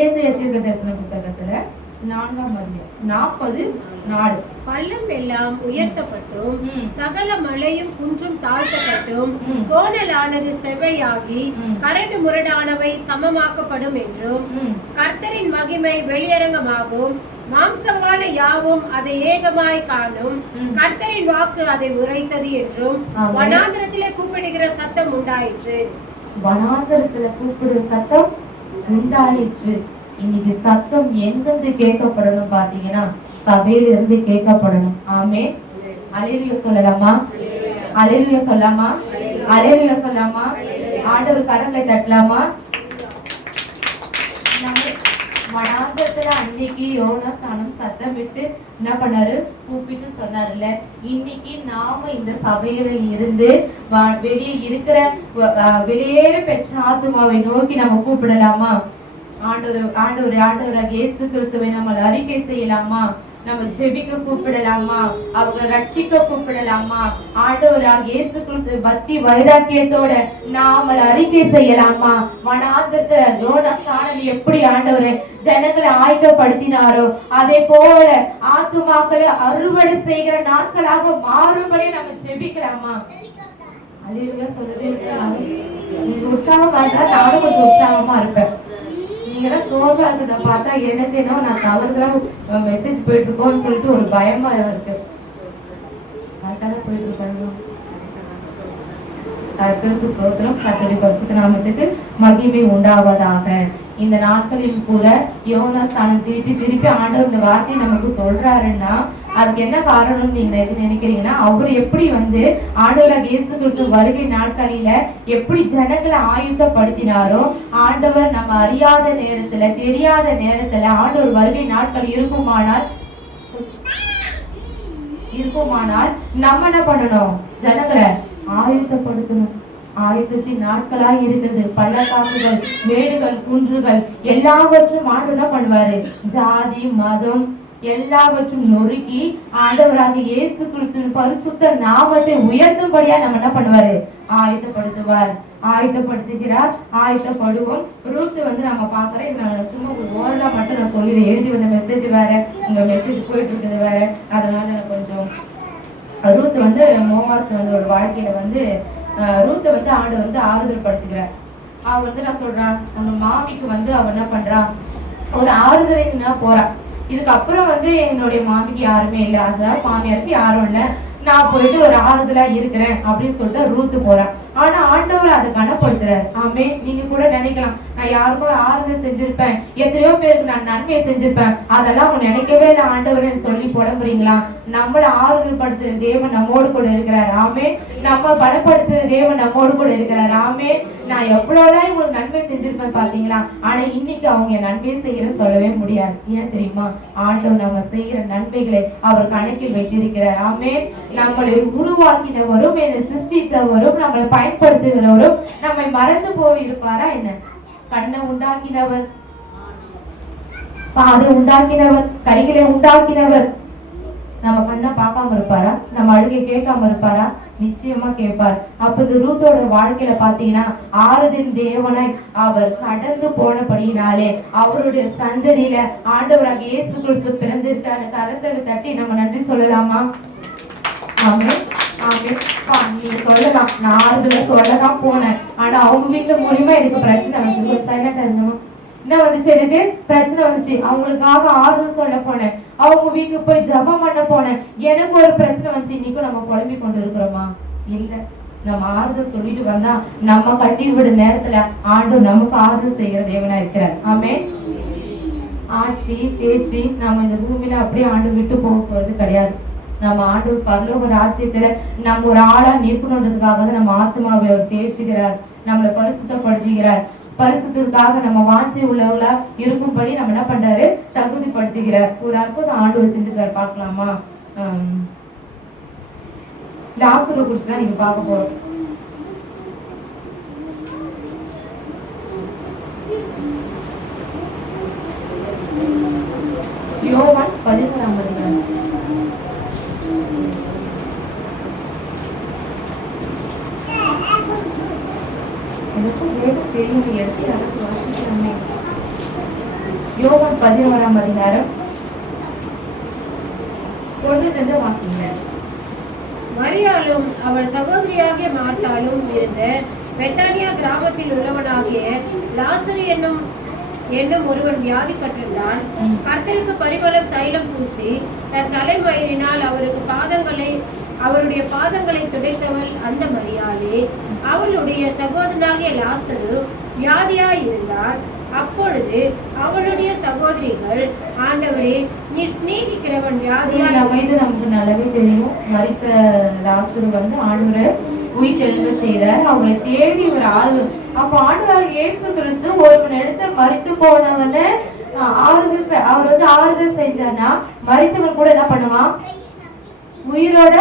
ஏசாயா தீர்க்கதரிசன புத்தகத்துல 4ஆம் அதிகாரம் 40:4. பள்ளம் எல்லாம் உயர்த்தப்பட்டும் சகல மலையும் குன்றும் தாழ்த்தப்பட்டும் கோணலானது செவ்வையாகி கரடு முரடானவை சமமாக்கப்படும் என்றும் கர்த்தரின் மகிமை வெளியரங்கமாகும் மாம்சமான யாவும் அதை ஏகமாய் காணும் கர்த்தரின் வாக்கு அதை உரைத்தது என்றும் வனாந்தரத்திலே கூப்பிடுகிற சத்தம் உண்டாயிற்று. வனாந்தரத்துல கூப்பிடுற சத்தம் உண்டாயிற்று. இன்னைக்கு சத்தம் எங்கிருந்து கேட்கப்படணும் பாத்தீங்கன்னா சபையில இருந்து கேட்கப்படணும். ஆமே. அல்லேலூயா சொல்லலாமா? அல்லேலூயா சொல்லாமா? அல்லேலூயா சொல்லாமா? ஆண்டவர் கரங்களை தட்டலாமா? வனாந்தரத்துல அன்னைக்கு யோனாஸ்தானம் சத்தம் விட்டு என்ன பண்ணாரு? கூப்பிட்டு சொன்னாருல்ல. இன்னைக்கு நாம இந்த சபையில இருந்து வெளியே இருக்கிற வெளியேற பெற்ற ஆத்துமாவை நோக்கி நம்ம கூப்பிடலாமா? ஆண்டவராக இயேசு கிறிஸ்துவை நம்ம அறிக்கை செய்யலாமா? நம்ம ஜெபிக்க கூப்பிடலாமா? அவங்களை ரட்சிக்க கூப்பிடலாமா? ஆண்டவராக இயேசு கிறிஸ்து பக்தி வைராக்கியத்தோட நாம அறிக்கை செய்யலாமா? வனாந்தரத்துல யோனாஸ்தானம் எப்படி ஆண்டவரை ஜனங்களை ஆயத்தப்படுத்தினாரோ அதே போல ஆத்துமாக்களை அறுவடை செய்கிற நாட்களாக மாறும்படி நம்ம ஜெபிக்கலாமா? அல்லேலூயா சொல்லுவேன். உற்சாகமா இருந்தா நானும் கொஞ்சம் உற்சாகமா இருப்பேன். நீங்களாம் சோர்வா இருக்கிறத பார்த்தா என்னத்தேனோ நான் தவறுதெல்லாம் மெசேஜ் போயிட்டு இருக்கோம்னு சொல்லிட்டு ஒரு பயமா இருக்கு. கரெக்டாக போயிட்டு இருக்காங்க. கர்த்தருக்கு ஸ்தோத்திரம். கர்த்தருடைய பரிசுத்த நாமத்துக்கு மகிமை உண்டாவதாக. இந்த நாட்களில் கூட யோனாஸ்தானம் திருப்பி ஆண்டவர் இந்த வார்த்தையை நமக்கு சொல்றாருன்னா அதுக்கு என்ன காரணம்னு நீங்க நினைக்கிறீங்கன்னா அவர் எப்படி ஆண்டவராக இயேசு கிறிஸ்து வருகை நாட்களில எப்படி ஜனங்களை ஆயுதப்படுத்தினாரோ ஆண்டவர் நம்ம அறியாத நேரத்துல தெரியாத நேரத்துல ஆண்டவர் வருகை நாட்கள் இருக்குமானால் நம்ம என்ன பண்ணணும்? ஜனங்களை ஆயுதப்படுத்தணும். ஆயுதத்தின் நாட்களாய் இருக்கிறது. பள்ளத்தாக்குகள் மேடுகள் குன்றுகள் எல்லாவற்றும் ஆண்டு என்ன பண்ணுவாரு? ஜாதி மதம் எல்லாவற்றும் நொறுக்கி ஆண்டவராக இயேசு கிறிஸ்துவின் பரிசுத்த நாமத்தை உயர்த்தும்படியா நம்ம என்ன பண்ணுவாரு? ஆயுதப்படுத்துவார். ஆயுதப்படுத்துகிறார். ஆயுதப்படுவோம். ரூத் நம்ம பாக்குறேன். இது நான் சும்மா ஓரளா மட்டும் நான் சொல்லி எழுதி வந்த மெசேஜ் வேற, உங்க மெசேஜ் போயிட்டு இருக்குது வேற. அதனால எனக்கு கொஞ்சம் ரூத் மோவாஸ் ஒரு வாழ்க்கையில ரூத்தை ஆண்டு ஆறுதல் படுத்துகிறார். அவர் நான் சொல்றான் உங்க மாமிக்கு அவர் என்ன பண்றான்? ஒரு ஆறுதலை போறான். இதுக்கப்புறம் என்னுடைய மாமிக்கு யாருமே இல்லை, அதாவது மாமியாருக்கு யாரும் இல்லை, நான் போயிட்டு ஒரு ஆறுதலா இருக்கிறேன் அப்படின்னு சொல்லிட்டு ரூத்து போறான். ஆனா ஆண்டவர் அதை கனப்படுத்துறாரு. ஆமே. நீங்க கூட நினைக்கலாம் நான் யாருக்கும் ஆறுதல் செஞ்சிருப்பேன், எத்தனையோ பேருக்கு நான் நன்மையை செஞ்சிருப்பேன், அதெல்லாம் அவங்க நினைக்கவே இல்லை ஆண்டவர்னு சொல்லி புலம்புறீங்களா? நம்மள ஆறுதல் படுத்துற தேவன் நம்மோடு கூட இருக்கிறார். ஆமே. நம்ம பலப்படுத்துற தேவன் நம்மோடு கூட இருக்கிறார். ஆமே. நான் எவ்வளவுதான் உங்களுக்கு நன்மை செஞ்சிருப்பேன் பாத்தீங்களா? ஆனா இன்னைக்கு அவங்க நன்மை செய்யறன்னு சொல்லவே முடியாது. ஏன் தெரியுமா? ஆண்டவர் நம்ம செய்கிற நன்மைகளை அவர் கணக்கில் வைத்திருக்கிறார். ஆமே. நம்மளை உருவாக்கினவரும் என்னை சிருஷ்டித்தவரும் நம்மளை பயன்படுத்துகிறவரும் நம்மை மறந்து போயிருப்பாரா என்ன? கண்ணை உண்டாக்கினவர், பாதை உண்டாக்கினவர், கைகளை உண்டாக்கினவர் நம்ம கண்ணை பார்க்காம இருப்பாரா? நம்ம அழுகை கேட்காம இருப்பாரா? நிச்சயமா கேட்பார். அப்ப இந்த ரூத்தோட வாழ்க்கையில பாத்தீங்கன்னா ஆறுதின் தேவனாய் அவர் கடந்து போனபடியினாலே அவருடைய சந்ததியில ஆண்டவராக இயேசு கிறிஸ்து பிறந்திருக்கான கரத்தை தட்டி நம்ம நன்றி சொல்லலாமா? ஆமே. நீங்க சொல்லலாம், நான் ஆறுதல சொல்லதான் போனேன், ஆனா அவங்க வீட்டுல மூலியமா எனக்கு பிரச்சனை வந்துச்சு. ஒரு சைலண்டா இருந்தோமா? என்ன வந்துச்சு? எனக்கு பிரச்சனை வந்துச்சு. அவங்களுக்காக ஆறுதல் சொல்ல போனேன், அவங்க வீட்டுக்கு போய் ஜபம் பண்ண போனேன், எனக்கு ஒரு பிரச்சனை வந்துச்சு. இன்னைக்கும் நம்ம புலம்பி கொண்டு இருக்கிறோமா? இல்ல. நம்ம ஆறுதல் சொல்லிட்டு வந்தா நம்ம கண்ணீர் விட நேரத்துல ஆண்டவர் நமக்கு ஆறுதல் செய்கிற தேவனா இருக்கிறார். ஆமென். ஆட்சி தேர்ச்சி நம்ம இந்த பூமியில அப்படியே ஆண்டு விட்டு போக போறது கிடையாது. நம்ம ஆண்டு பரலோக ராஜ்யத்துல நம்ம ஒரு ஆளா நிற்கணுன்றதுக்காக தான் நம்ம ஆத்மாவை அவர் தேர்ச்சிக்கிறார், நம்மளை பரிசுத்தப்படுத்துகிறார். பரிசுத்திற்காக நம்ம வாஞ்சி உள்ளவங்களா இருக்கும்படி நம்ம என்ன பண்றாரு, தகுதிப்படுத்துகிறார். ஒரு அற்புதம் ஆண்டவர் செஞ்சுக்கிறார். பார்க்கலாமா? லாசரு குறிச்சு தான் நீங்க பார்க்க போறோம். யோவான் 11ஆம் அதிகாரம். எனக்கும் வேகம் தெரியும், எடுத்து எனக்கு வாசிக்கலாமே. யோவான் 11ஆம் அதிகாரம் 1 வாசிங்க. மரியாளும் அவள் சகோதரியாகிய மார்த்தாளும் இருந்த பெத்தானியா கிராமத்தில் உள்ளவனாகிய லாசரு என்னும் ஒருவன் வியாதி கட்டிருந்தான். கர்த்தருக்கு பரிமளம் தைலம் பூசி தன் தலைமயிரினால் அவருடைய பாதங்களை துடைத்தவள் அந்த மரியாளே. அவளுடைய சகோதரனாகிய லாசரு வியாதியாய் இருந்தான். அப்பொழுது அவளுடைய சகோதரிகள், ஆண்டவரே, நீர் சிநேகிக்கிறவன் வியாதியாய். நமக்கு நல்லாவே தெரியும், மரித்த லாசரு ஆண்டவரை உயிர்த்தெழுந்த செய்தார். அவரை தேடி ஒரு ஆள். அப்ப ஆண்டவர் இயேசு கிறிஸ்து ஒருவன் எடுத்து மரித்து போனவனை அவர் ஆறுதல் செஞ்சார்னா, மரித்தவன் கூட என்ன பண்ணுவான், உயிரோட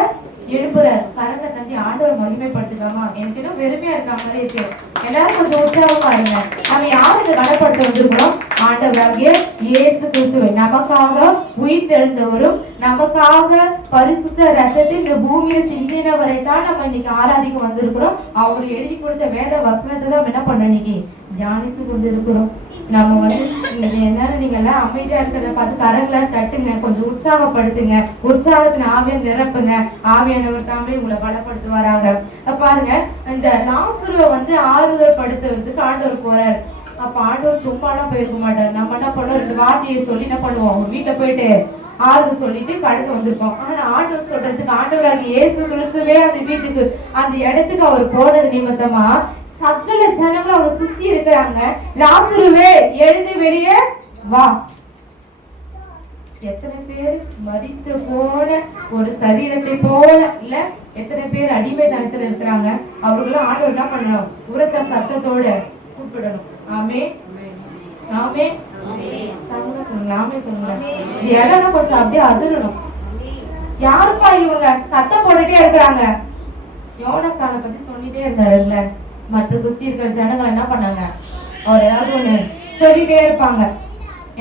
எழுப்புற. கரண்ட தண்டி ஆண்டவர் மகிமைப்படுத்துக்காமா. எனக்கு இன்னும் வெறுமையா இருக்க மாதிரி இருக்கு. எல்லாரும் கொஞ்சம் உற்சாகமா இருங்க. நம்ம யாருக்கு கனப்படுத்த வந்திருக்கிறோம்? ஆண்டவராகிய இயேசு கிறிஸ்துவை. நமக்காக உயிர் தெழுந்தவரும் நமக்காக பரிசுத்த ரத்தத்தை இந்த பூமியை சிந்தினவரை தான் நம்ம இன்னைக்கு ஆராதிக்க வந்திருக்கிறோம். அவர் எழுதி கொடுத்த வேத வசனத்தை தான் என்ன பண்ண இன்னைக்கு தியானித்து கொண்டு இருக்கிறோம். நம்ம என்னன்னு நீங்க எல்லாம் அமைதியா இருக்கிறத பார்த்து கரங்களை தட்டுங்க, கொஞ்சம் உற்சாகப்படுத்துங்க. உற்சாகத்தின் ஆவியை நிரப்புங்க. ஆவியானவர் தாமே உங்களை பலப்படுத்துவாராக. பாருங்க, இந்த லாசருவை ஆறுதல் படுத்துறதுக்கு ஆண்டவர் போறாரு. அப்ப ஆண்டவர் சும்மாலாம் போயிருக்க மாட்டார். நம்ம என்ன பண்ணுவோம், 2 வார்த்தையை சொல்லி என்ன பண்ணுவோம், அவங்க வீட்டை போயிட்டு ஆறுதல் சொல்லிட்டு கடந்து வந்திருப்போம். ஆனா ஆண்டவர் சொல்றதுக்கு ஆண்டவராக இயேசு கிறிஸ்துவே அந்த வீட்டுக்கு அந்த இடத்துக்கு அவர் போனது நிமித்தமா சகல ஜனங்களும் அவரை சுத்தி இருக்கிறாங்க. லாசருவே எழுந்து வெளியே வா. எத்தனை பேர் மரித்து போன ஒரு சரீரத்தை போல இல்ல, எத்தனை பேர் அடிமைத்தனத்துல இருக்கிறாங்க. அவர்களும் ஆண்டவர் என்ன பண்ணணும், உரத்த சத்தத்தோட கூப்பிடணும். ஆமே ஆமே சொல்லுங்க. ஆமே சொல்லுங்க. இடம் கொஞ்சம் அப்படியே அதிரணும். யாருப்பா இவங்க சத்தம் போட்டுட்டே இருக்கிறாங்க? யோனஸ்தானை பத்தி சொல்லிட்டே இருந்தாருல்ல. மற்ற சுத்தி இருக்கிற ஜனங்கள் என்ன பண்ணாங்க, அவர் ஏதாவது ஒண்ணு சொல்லிட்டே இருப்பாங்க.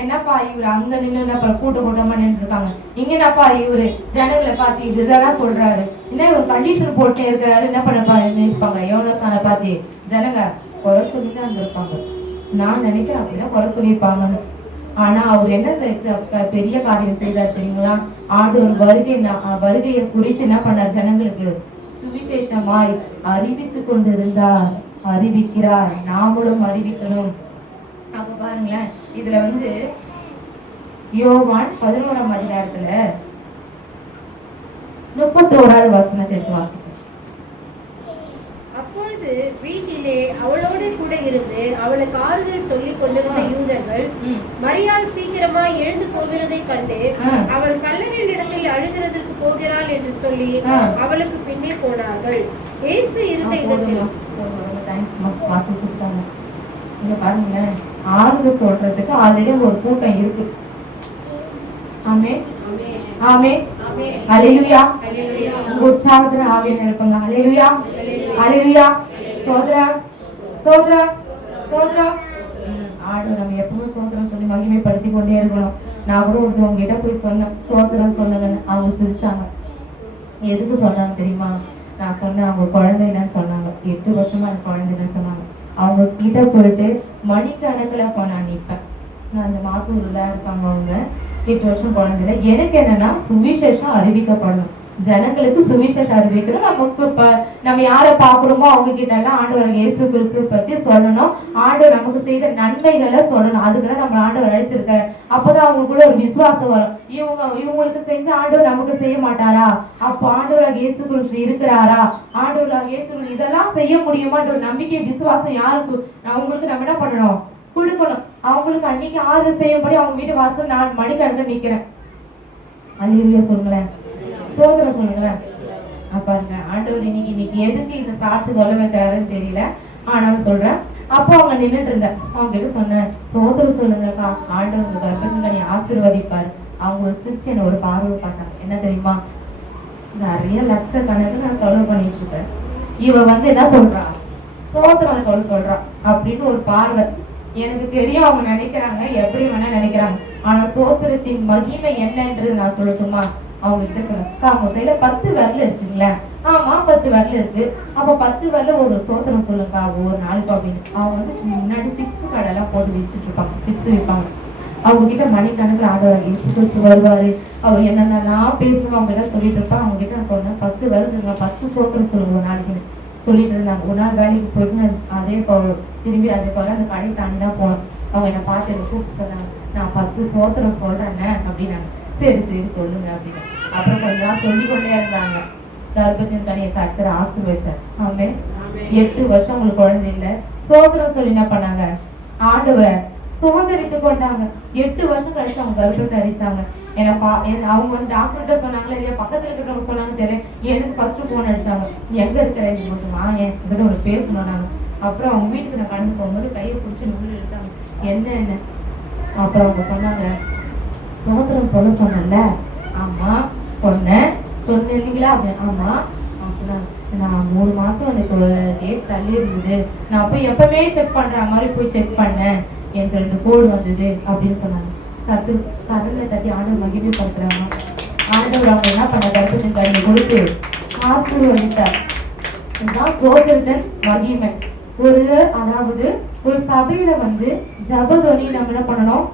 என்னப்பா இவரு அங்க நின்று கூட்டமா நின்று இருக்காங்க, இங்க என்னப்பா இவரு ஜனங்களை பார்த்து இதெல்லாம் சொல்றாரு, என்ன இவர் கண்டிஷன் போட்டே இருக்கிறாரு, என்ன பண்ணப்பா இருப்பாங்க. யோனஸ்தானை பார்த்து ஜனங்க குறை சொல்லிதான் இருந்திருப்பாங்க. நான் நினைக்கிறேன் அப்படின்னா குறை சொல்லியிருப்பாங்கன்னு. ஆனா அவர் என்ன பெரிய காரியம் செய்தார் தெரியுங்களா? ஆண்டவர் வருகையை குறித்து என்ன பண்ணார், ஜனங்களுக்கு சுவிசேஷமாய் அறிவித்து கொண்டிருந்தார். அறிவிக்கிறார், நாமளும் அறிவிக்கணும். அப்ப பாருங்களேன், இதுல யோவான் 11ஆம் அதிகாரத்துல 31வது வசனத்தை எடுத்து வாசிப்போம். அப்பொழுது வீட்டிலே அவளோடு கூட இருந்து அவளுக்கு ஆறுதல் சொல்லி கொண்டிருந்த யூதர்கள் மரியாள் சீக்கிரமாய் எழுந்து போகிறதை கண்டு அவள் கல்லறையின் இடத்தில் அழுகிறதற்கு போகிறாள் என்று சொல்லி அவளுக்கு பின்னே போனார்கள். இயேசு இருந்த இடத்தில் பாருங்க, ஆறுதல் சொல்றதுக்கு ஆல்ரெடி ஒரு கூட்டம் இருக்கு. ஆமே ஆமே ஹல்லேலூயா. உற்சாகத்துல ஆவியை நிரப்புங்க. ஹல்லேலூயா ஹல்லேலூயா. சோதரம் சோதரம் சோதரம். ஆண்டவர் நம்ம எப்பவும் சோதரம் சொல்லி மகிமைப்படுத்தி கொண்டே இருக்கணும். நான் கூட உங்ககிட்ட போய் சொன்னேன், சோதரம் சொன்னங்கன்னு. அவங்க சிரிச்சாங்க. எதுக்கு சொன்னாங்க தெரியுமா? நான் சொன்னேன் அவங்க குழந்தைன்னு சொன்னாங்க. 8 வருஷமா எனக்கு குழந்தைன்னு சொன்னாங்க. அவங்க கிட்ட போயிட்டு மணிக்கணக்கில் நான் நிற்பேன். நான் அந்த மாத்தூர்ல இருக்காங்க, அவங்க 8 வருஷம் குழந்தைல. எனக்கு என்னன்னா சுவிசேஷம் அறிவிக்கப்படணும். ஜனங்களுக்கு சுவிசேஷம் அறிவிக்கணும். நமக்கு நம்ம யாரை பாக்குறோமோ அவங்க கிட்ட எல்லாம் ஆண்டவர் இயேசு கிறிஸ்துவை பத்தி சொல்லணும். ஆண்டவர் நமக்கு செய்த நன்மைகளை சொல்லணும். அதுக்குதான் நம்ம ஆண்டவர் அழைச்சிருக்காரு. அப்பதான் அவங்களுக்குள்ள ஒரு விசுவாசம் வரும். இவங்களுக்கு செஞ்ச ஆண்டவர் நமக்கு செய்ய மாட்டாரா? அப்போ ஆண்டவராக இயேசு கிறிஸ்து இருக்கிறாரா? ஆண்டவராக இயேசு இதெல்லாம் செய்ய முடியுமான்ற ஒரு நம்பிக்கை விசுவாசம் யாருக்கு அவங்களுக்கு நம்ம என்ன பண்ணணும்? கொடுக்கணும். அவங்களுக்கு அன்னைக்கு ஆறு செய்யும்படி அவங்க வீட்டு வாசல் நான் மணிக்கணக்கு நிக்கிறேன். அல்லேலூயா சொல்லுங்களேன், சோதனை சொல்லுங்களேன். பாருங்க ஆண்டவர் இன்னைக்கு எதுக்கு இந்த சாட்சி சொல்ல வைக்கிறாருன்னு தெரியல, ஆனாலும் சொல்றேன். அப்போ அவங்க நின்றுட்டு இருந்தேன். அவங்க கிட்ட சொன்னேன், சோதனை சொல்லுங்கக்கா, ஆண்டவர் உங்க கர்ப்பங்களை ஆசீர்வதிப்பாரு. அவங்க ஒரு சிரிச்சு என்ன ஒரு பார்வை பார்த்தாங்க. என்ன தெரியுமா, நிறைய லட்சக்கணக்கு நான் செலவு பண்ணிட்டு இருக்கேன், இவ என்ன சொல்றா, சோதனை சொல்றா அப்படின்னு ஒரு பார்வை. எனக்கு தெரியும் அவங்க நினைக்கிறாங்க, எப்படி வேணா நினைக்கிறாங்க. ஆனா சோத்திரத்தின் மகிமை என்னன்றது நான் சொல்லட்டுமா? அவங்க கிட்ட சொன்னேன், அவங்க கையில 10 விரல் இருக்குங்களா? ஆமா 10 விரல் இருக்கு. அப்ப 10 விரல ஒரு சோத்திரம் சொல்லுங்க ஒரு நாளைக்கு அப்படின்னு. அவங்க முன்னாடி சிப்ஸ் கடை எல்லாம் போட்டு வச்சுட்டு இருப்பாங்க, சிப்ஸ் விற்பாங்க. அவங்க கிட்ட மணிக்கணக்கில் ஆண்டவர் இயேசு கிறிஸ்து வருவாரு, அவர் என்னென்னலாம் பேசணும் அவங்க எல்லாம் சொல்லிட்டு இருப்பாங்க. அவங்க கிட்ட நான் சொன்னேன், 10 விரலுங்க, 10 சோத்திரம் சொல்லுங்க ஒரு நாளைக்குன்னு சொல்லிட்டு இருந்தாங்க. ஒரு நாள் வேலைக்கு போயிட்டு அதே திரும்பி அதே போல அந்த கடையை தாண்டி தான் போனோம். அவங்க என்னை பார்த்து என்னை கூப்பிட்டு சொன்னாங்க, நான் 10 சோத்திரம் சொல்றேன்னு அப்படின்னாங்க. சரி சரி சொல்லுங்க அப்படின்னு. அப்புறம் கொஞ்ச நாள் சொல்லிக்கொண்டே இருந்தாங்க. கர்ப்பத்தின் கனியை கர்த்தர் ஆசீர்வதித்தார். ஆமே. 8 வருஷம் உங்களுக்கு குழந்தை இல்லை, சோத்திரம் சொல்லி என்ன பண்ணாங்க, ஆண்டவரை சுதந்திரித்து கொண்டாங்க. 8 வருஷம் கழிச்சு அவங்க கர்ப்பத்தை அடிச்சாங்க. அவங்க டாக்டர்கிட்ட சொன்னாங்களா இல்லையா, பக்கத்துல இருக்கிறவங்க சொன்னாங்க தெரியல. எனக்கு ஃபர்ஸ்ட் போன் அடிச்சாங்க, எங்க இருக்கிற மட்டுமா என்கிட்ட ஒரு பேசணும் நாங்க. அப்புறம் அவங்க வீட்டுக்கு நான் கடந்து போகும்போது கையை பிடிச்சி நூறு எடுத்தாங்க. என்ன அப்புறம் அவங்க சொன்னாங்க, சோத்திரம் சொல்ல சொன்னல. ஆமா சொன்னேன் இல்லைங்களா அப்படின்னு. ஆமா அவங்க சொன்னாங்க, நான் 3 மாசம் எனக்கு டேட் தள்ளி இருந்தது, நான் போய் எப்பவுமே செக் பண்ற மாதிரி போய் செக் பண்ணேன், எனக்கு 2 கோடு வந்தது அப்படின்னு சொன்னாங்க. கடலை தட்டி ஆண்டவர் மகிமைப்படுத்துறாங்க. ஆண்டவர் அவங்க என்ன பண்ண கர்ப்பத்தின் கனியை கொடுத்து ஆசீர்வதித்தார். இதுதான் சோதரித்தன் மகிமை. அதாவது ஒரு சபையில ஜபதொனி நம்ம என்ன பண்ணணும்,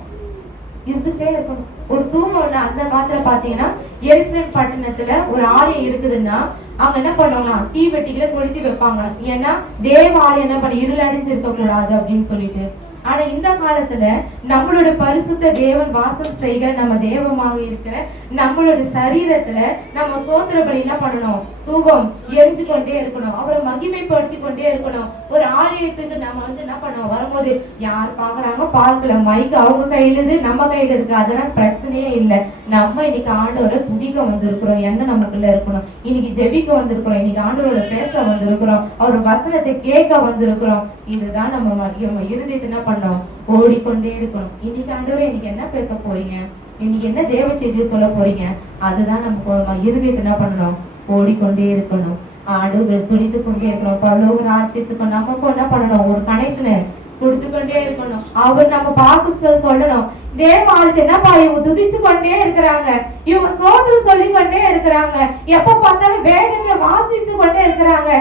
இருந்துட்டே இருக்கணும். ஒரு தூக்கம் அந்த காலத்துல பாத்தீங்கன்னா எருசலேம் பட்டணத்துல ஒரு ஆலயம் இருக்குதுன்னா அவங்க என்ன பண்ணுவாங்க, தீவெட்டிகளை கொளுத்தி வைப்பாங்க. ஏன்னா தேவாலயம் என்ன பண்ண இருளடைஞ்சு இருக்க கூடாது அப்படின்னு சொல்லிட்டு. ஆனா இந்த காலத்துல நம்மளோட பரிசுத்த தேவன் வாசம் செய்கிற நம்ம தேவமாக இருக்கிற நம்மளோட சரீரத்துல நம்ம சோத்திரப்படி என்ன பண்ணணும், தூபம் எரிஞ்சு கொண்டே இருக்கணும், அவரை மகிமைப்படுத்தி கொண்டே இருக்கணும். ஒரு ஆலயத்துக்கு நம்ம என்ன பண்ணோம், வரும்போது யார் பாக்குறாங்க பார்க்கல, மைக்கு அவங்க கையில இருந்து நம்ம கையில இருக்கு, அதெல்லாம் பிரச்சனையே இல்லை. நம்ம இன்னைக்கு ஆண்டவரை துதிக்க வந்திருக்கிறோம், என்ன நமக்குள்ள இருக்கணும், இன்னைக்கு ஜெபிக்க வந்திருக்கிறோம், இன்னைக்கு ஆண்டவரோட பேச வந்திருக்கிறோம், அவர் வசனத்தை கேட்க வந்திருக்கிறோம். இதுதான் நம்ம இருதயத்தை என்ன பண்ணோம், ஓடிக்கொண்டே இருக்கணும். இன்னைக்கு ஆண்டவரே இன்னைக்கு என்ன பேச போறீங்க, இன்னைக்கு என்ன தேவ செய்தியை சொல்ல போறீங்க, அதுதான் நம்ம இருதயத்தை என்ன பண்ணணும், ஓடிக்கொண்டே இருக்கணும். ஆண்டவரை துணித்து கொண்டே இருக்கணும். பரலோக ராஜ்யத்துக்கு நமக்கும் என்ன பண்ணணும், ஒரு கனெக்ஷனை கொடுத்து கொண்டே இருக்கணும். அவர் நம்ம பார்த்து சொல்லணும், தேவாலயத்தை என்னப்பா இவங்க துதிச்சு கொண்டே இருக்கிறாங்க, இவங்க சோதனை சொல்லி கொண்டே இருக்கிறாங்க, எப்ப பார்த்தாலும் வேதத்தை வாசித்து கொண்டே இருக்கிறாங்க,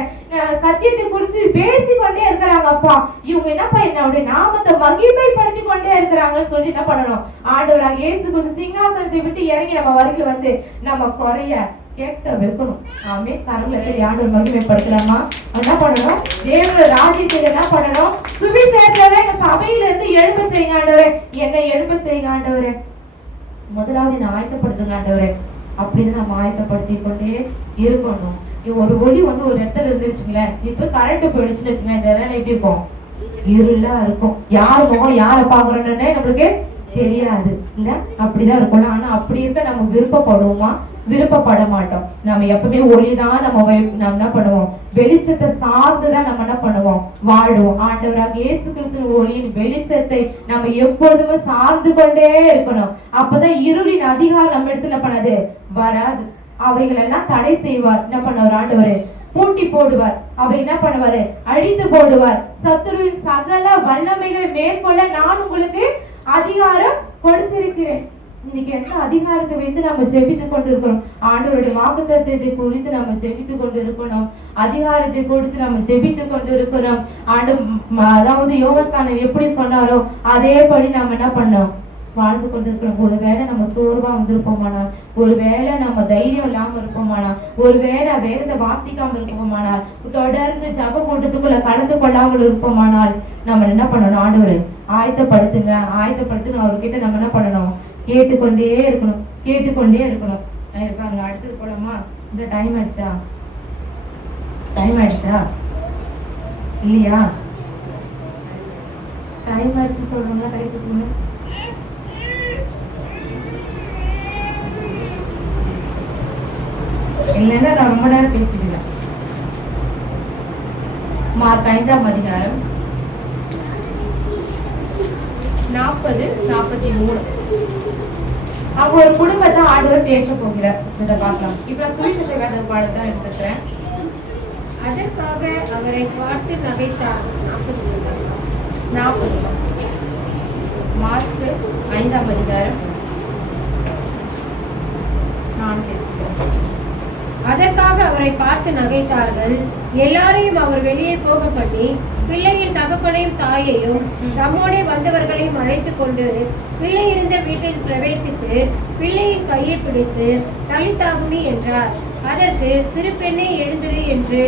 சத்தியத்தை குறிச்சு பேசிக்கொண்டே இருக்கிறாங்க. அப்பா இவங்க என்னப்பா என்னுடைய நாமத்தை மகிமைப்படுத்தி கொண்டே இருக்கிறாங்கன்னு சொல்லி என்ன பண்ணணும், ஆண்டவராக இயேசு கிறிஸ்து சிங்காசனத்தை விட்டு இறங்கி நம்ம வரைக்கும் நம்ம குறைய கேட்க வைக்கணும். ஆமே. கரங்களை ஆண்டவர் மகிமைப்படுத்தலாமா? என்ன பண்ணணும், தேவ ராஜ்யத்தில் என்ன பண்ணணும், சுவிசேஷத்தை எங்க சபையில இருந்து எழுப்ப செய்யுங்க ஆண்டவரே, என்னை எழுப்ப செய்யுங்க ஆண்டவரே. முதலாவது நான் ஆயத்தப்படுத்துங்க ஆண்டவரே அப்படின்னு நம்ம ஆயத்தப்படுத்தி கொண்டே இருக்கணும். ஒரு ஒளி ஒரு இடத்துல இருந்துச்சுங்களேன், இப்ப கரண்ட் போயிடுச்சுன்னு வச்சுங்களேன், இதெல்லாம் எப்படி இருக்கும், இருளா இருக்கும். யார் முகம் யாரை பாக்குறோன்னு நம்மளுக்கு தெரியாது இல்ல, அப்படிதான் இருக்கும். ஆனா அப்படி இருக்க நம்ம விருப்பப்படுவோமா? விருப்பப்பட மாட்டோம். நம்ம எப்பவுமே ஒளிதான் நம்ம என்ன பண்ணுவோம், வெளிச்சத்தை சார்ந்துதான் நம்ம என்ன பண்ணுவோம், வாழ்வோம். ஆண்டவராக இயேசு கிறிஸ்துவின் ஒளியின் வெளிச்சத்தை நம்ம எப்பொழுதுமே சார்ந்து கொண்டே இருக்கணும். அப்பதான் இருளின் அதிகாரம் நம்ம எடுத்து என்ன பண்ணாது, வராது. அவைகள் எல்லாம் தடை செய்வார். என்ன பண்ணுவார் ஆண்டவரே, பூட்டி போடுவார். அவை என்ன பண்ணுவாரு, அழித்து போடுவார். சத்துருவின் சகல வல்லமைகளை மேற்கொள்ள நான் உங்களுக்கு அதிகாரம் கொடுத்திருக்கிறேன். இன்னைக்கு எந்த அதிகாரத்தை வைத்து நம்ம ஜெபித்து கொண்டு இருக்கிறோம், ஆண்டவருடைய வாக்குத்தத்தத்தை குறித்து நம்ம ஜெபித்து கொண்டு இருக்கணும், அதிகாரத்தை கொடுத்து நம்ம ஜெபித்து கொண்டு இருக்கிறோம். அதாவது யோகஸ்தானர் எப்படி சொன்னாரோ அதேபடி நம்ம என்ன பண்ணோம், வாழ்ந்து கொண்டிருக்கிறோம். ஒருவேளை நம்ம சோர்வா வந்திருப்போமானால், ஒருவேளை நம்ம தைரியம் இல்லாம இருப்போமானால், ஒருவேளை வேதத்தை வாசிக்காம இருப்போமானால், தொடர்ந்து ஜப கூட்டத்துக்குள்ள கலந்து கொள்ளாமல் இருப்போமானால், நம்ம என்ன பண்ணணும்? ஆண்டவரே ஆயத்தப்படுத்துங்க, ஆயத்தப்படுத்துங்க அவர்கிட்ட நம்ம என்ன பண்ணணும்? கேட்டுக்கொண்டே இருக்கணும், கேட்டுக்கொண்டே இருக்கணும். இருப்பாங்க. அடுத்தது போலாமா? இந்த டைம் ஆயிடுச்சா? டைம் ஆயிடுச்சா இல்லையா? டைம் ஆயிடுச்சு சொல்லுங்க. கை தூக்குங்க. இல்லைன்னா நான் ரொம்ப நேரம் பேசிடுவேன். மார்க் 5ஆம் அதிகாரம் 40-43. அங்க ஒரு குடும்பத்தை ஆண்டவர் தேற்ற போகிறார். இதை பார்க்கலாம். இப்ப சுவிசேஷ வேத பாடத்தான் எடுத்துக்கிறேன். அதற்காக அவரை பார்த்து நகைத்தார். 40 மார்க் 5ஆம் அதிகாரம் 4. அதற்காக அவரை பார்த்து நகைத்தார்கள். எல்லாரையும் அவர் வெளியே போக பண்ணி பிள்ளையின் தகப்பனையும் தாயையும் தம்மோடே வந்தவர்களையும் அழைத்துக் கொண்டு பிள்ளை இருந்த வீட்டில் பிரவேசித்து பிள்ளையின் கையை பிடித்து தலித்தாகுமி என்றார். அதற்கு சிறு பெண்ணை எழுந்திரு என்று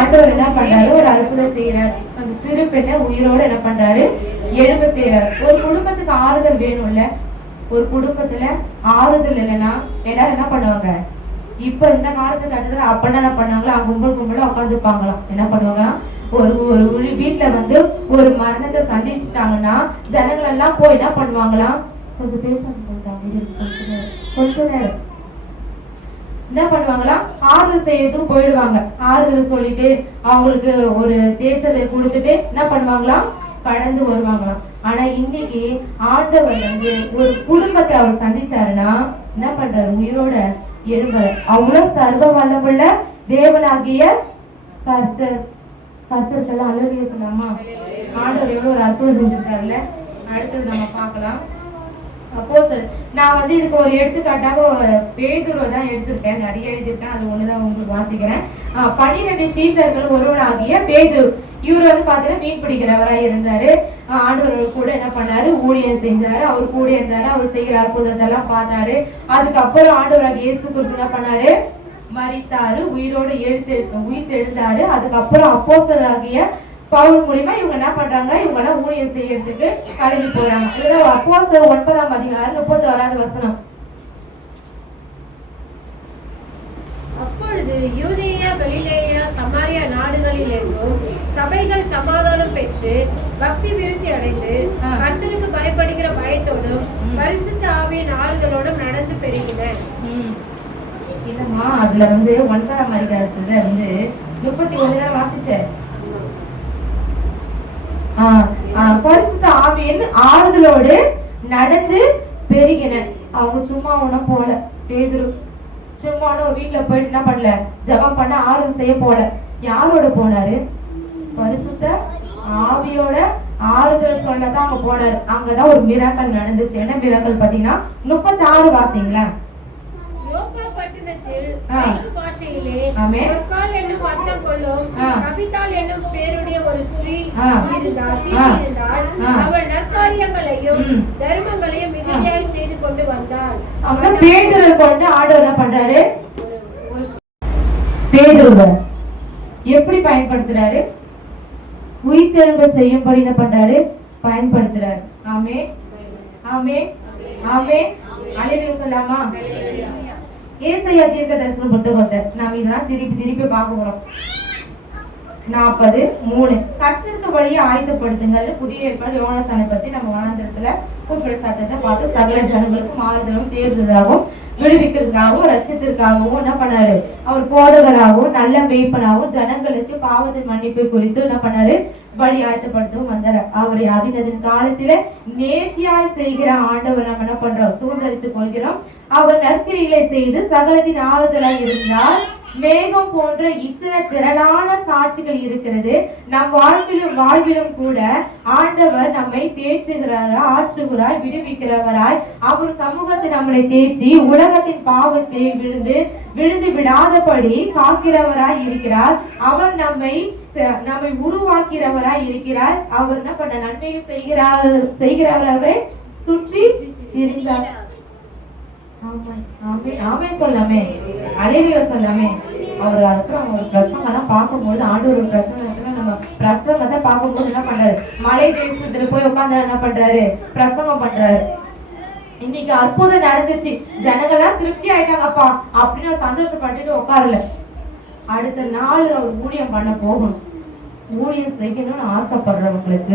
என்ன பண்றாரு? ஒரு அற்புதம் செய்யறார். அந்த சிறு பெண்ணை உயிரோட என்ன பண்றாரு? எழுப்ப செய்யறாரு. ஒரு குடும்பத்துக்கு ஆறுதல் வேணும்ல. ஒரு குடும்பத்துல ஆறுதல் இல்லைன்னா எல்லாரும் என்ன பண்ணுவாங்க? இப்ப இந்த காலத்துக்கு அடுத்தது அப்ப என்ன பண்ணாங்களோ கும்பல் உட்காந்துப்பாங்களாம். என்ன பண்ணுவாங்க? ஒரு வீட்டுல வந்து ஒரு மரணத்தை சந்திச்சுட்டாங்கன்னா ஜனங்கள் எல்லாம் போய் என்ன பண்ணுவாங்களாம்? கொஞ்சம் கொஞ்ச நேரம் என்ன பண்ணுவாங்களாம்? ஆறுதல் செய்யறதுக்கு போயிடுவாங்க. ஆறுதல் சொல்லிட்டு அவங்களுக்கு ஒரு தேற்றத்தை கொடுத்துட்டு என்ன பண்ணுவாங்களாம்? கடந்து வருவாங்களாம். ஆனா இன்னைக்கு ஆண்டவர் வந்து ஒரு குடும்பத்தை அவர் சந்திச்சாருன்னா என்ன பண்றாரு? உயிரோட எழுவார். அவ்வளவு சர்வ வல்லமுள்ள தேவனாகிய கர்த்தருக்கெல்லாம் அழகிய சொல்லாமா? ஆண்டவர் எவ்வளவு ஒரு அற்புதம் செஞ்சிருக்காருல்ல. அடுத்தது நம்ம பார்க்கலாம். அப்போஸ்தலர். நான் வந்து இதுக்கு ஒரு எடுத்துக்காட்டாக பேதுருவை தான் எடுத்திருக்கேன். நிறைய எழுதியிருக்கேன். அது ஒண்ணுதான் உங்களுக்கு வாசிக்கிறேன். 12 சீஷர்கள் ஒருவனாகிய பேதுரு. இவர் வந்து பாத்தீங்கன்னா மீன் பிடிக்கிறவராக இருந்தாரு. ஆண்டவர் கூட என்ன பண்ணாரு? ஊழியம் செஞ்சாரு. அவர் கூட இருந்தாரு. அவர் செய்கிற அற்புதத்தை எல்லாம் பார்த்தாரு. அதுக்கப்புறம் ஆண்டவராக இயேசு கிறிஸ்து என்ன பண்ணாரு? மரித்தாரு, உயிரோடு உயிர்த்தெழுந்தாரு. அதுக்கப்புறம் அப்போஸ்தலராகிய பவுல் மூலியமா இவங்க என்ன பண்றாங்க? இவங்க எல்லாம் ஊழியம் செய்யறதுக்கு கிளம்பி போறாங்க. இதுதான் அப்போஸ்தலர் 9ஆம் அதிகாரம் 31வது வசனம். அப்பொழுது யூதேயா, கலிலேயா, சமாரியா நாடுகளில் எங்கும் சபைகள் சமாதானம் பெற்று பக்தி விருத்தி அடைந்து கர்த்தருக்கு பயப்படுகிற பயத்தோடும் பரிசுத்த ஆவியின் ஆறுதலோடும் நடந்து பெருகின. இல்லம்மா, அதுல வந்து 9ஆம் அதிகாரத்துல வந்து 31 தான் வாசிச்சேன். பரிசுத்த ஆவியின் ஆறுதலோடு நடந்து பெருகின. அவங்க சும்மா ஒண்ணும் போல. பேதுரு சும்மா வீட்டுல போயிட்டு என்ன பண்ணல? ஜபம் பண்ண ஆறுதல் செய்ய போல. யாரோட போனாரு? பரிசுத்த ஆவியோட ஆறுதல் சொல்லதான் அங்க போனாரு. அங்கதான் ஒரு மிராக்கள் நடந்துச்சு. என்ன மிராக்கள் பாத்தீங்கன்னா 36 வாசிங்களா? யோப்பா பட்டணத்தில் கிரேக்கு பாஷையிலே ஒர்க்கால் என்னும் அர்த்தம் கொள்ளும் கபிதாள் என்னும் பேருடைய ஒரு ஸ்திரீ இருந்தாள். அவள் நற்காரியங்களையும் தர்மங்களையும் மிகுதியாய் செய்து கொண்டு வந்தாள். பேதுருவை கொண்டு ஆண்டவர் என்ன பண்றாரு? பேதுருவை எப்படி பயன்படுத்துறாரு? உயிர் திரும்ப செய்யும்படி என்ன பண்றாரு? பயன்படுத்துறாரு. ஆமே ஆமே ஆமே. அல்லேலூயா சொல்லாமா? ஏசாயா தீர்க்கதரிசன புத்தகத்தை நாம் இதெல்லாம் திருப்பி பார்க்க போறோம். 40:3 கர்த்தருக்கு வழியை ஆயத்தப்படுத்துங்கள். புதிய ஏற்பாடு யோனாசானை பத்தி நம்ம வனாந்திரத்துல கூப்பிடுற சத்தத்தை பார்த்து சகல ஜனங்களுக்கும் ஆறுதலும் தேர்தலாகவும் விடுவிக்கிறதுக்காகவும் ரட்சத்திற்காகவும் என்ன பண்ணாரு? அவர் போதகராகவும் நல்ல மேய்ப்பனாகவும் ஜனங்களுக்கு பாவத்தின் மன்னிப்பை குறித்து என்ன பண்ணாரு? வழி ஆயத்தப்படுத்தவும் வந்தார். அவரை அதினதின் காலத்தில நேர்த்தியாய் செய்கிற ஆண்டவர் நம்ம என்ன பண்றோம்? சுதந்திரித்துக் கொள்கிறோம். அவர் நற்கிரிகளை செய்து சகலத்தின் ஆறுதலாய் இருந்தார். மேகம் போன்ற இத்தனை திரளான சாட்சிகள் இருக்கிறது. நம் வாழ்விலும் கூட ஆண்டவர் நம்மை தேற்றுகிறாராய், ஆற்றுகிறாய், விடுவிக்கிறவராய், அவர் சமூகத்தை நம்மளை தேற்றி உலகத்தின் பாவத்தை விழுந்து விடாதபடி காக்கிறவராய் இருக்கிறார். அவர் நம்மை உருவாக்கிறவராய் இருக்கிறார். அவர் என்ன பண்ண? நன்மையை செய்கிறவரை சுற்றி தெரிந்தார். ஆமா ஆமே ஆமே சொல்லாமே, அலையில சொல்லாமே. அவர் அதுக்கப்புறம் ஒரு பிரசங்கெல்லாம் பார்க்கும்போது, ஆண்டவர் பிரசங்கத்துல நம்ம பிரசங்கத்தை பார்க்கும்போது என்ன பண்றாரு, மலை தேசத்துல போய் உட்கார்ந்து என்ன பண்றாரு, பிரசங்கம் பண்றாரு. இன்னைக்கு அற்புதம் நடந்துச்சு, ஜனங்கள்லாம் திருப்தி ஆயிட்டாங்கப்பா அப்படின்னு சந்தோஷப்பட்டுட்டு உட்காரல. அடுத்த நாள் அவர் ஊழியம் பண்ண போகணும். ஊழியம் செய்யணும்னு ஆசைப்படுறவங்களுக்கு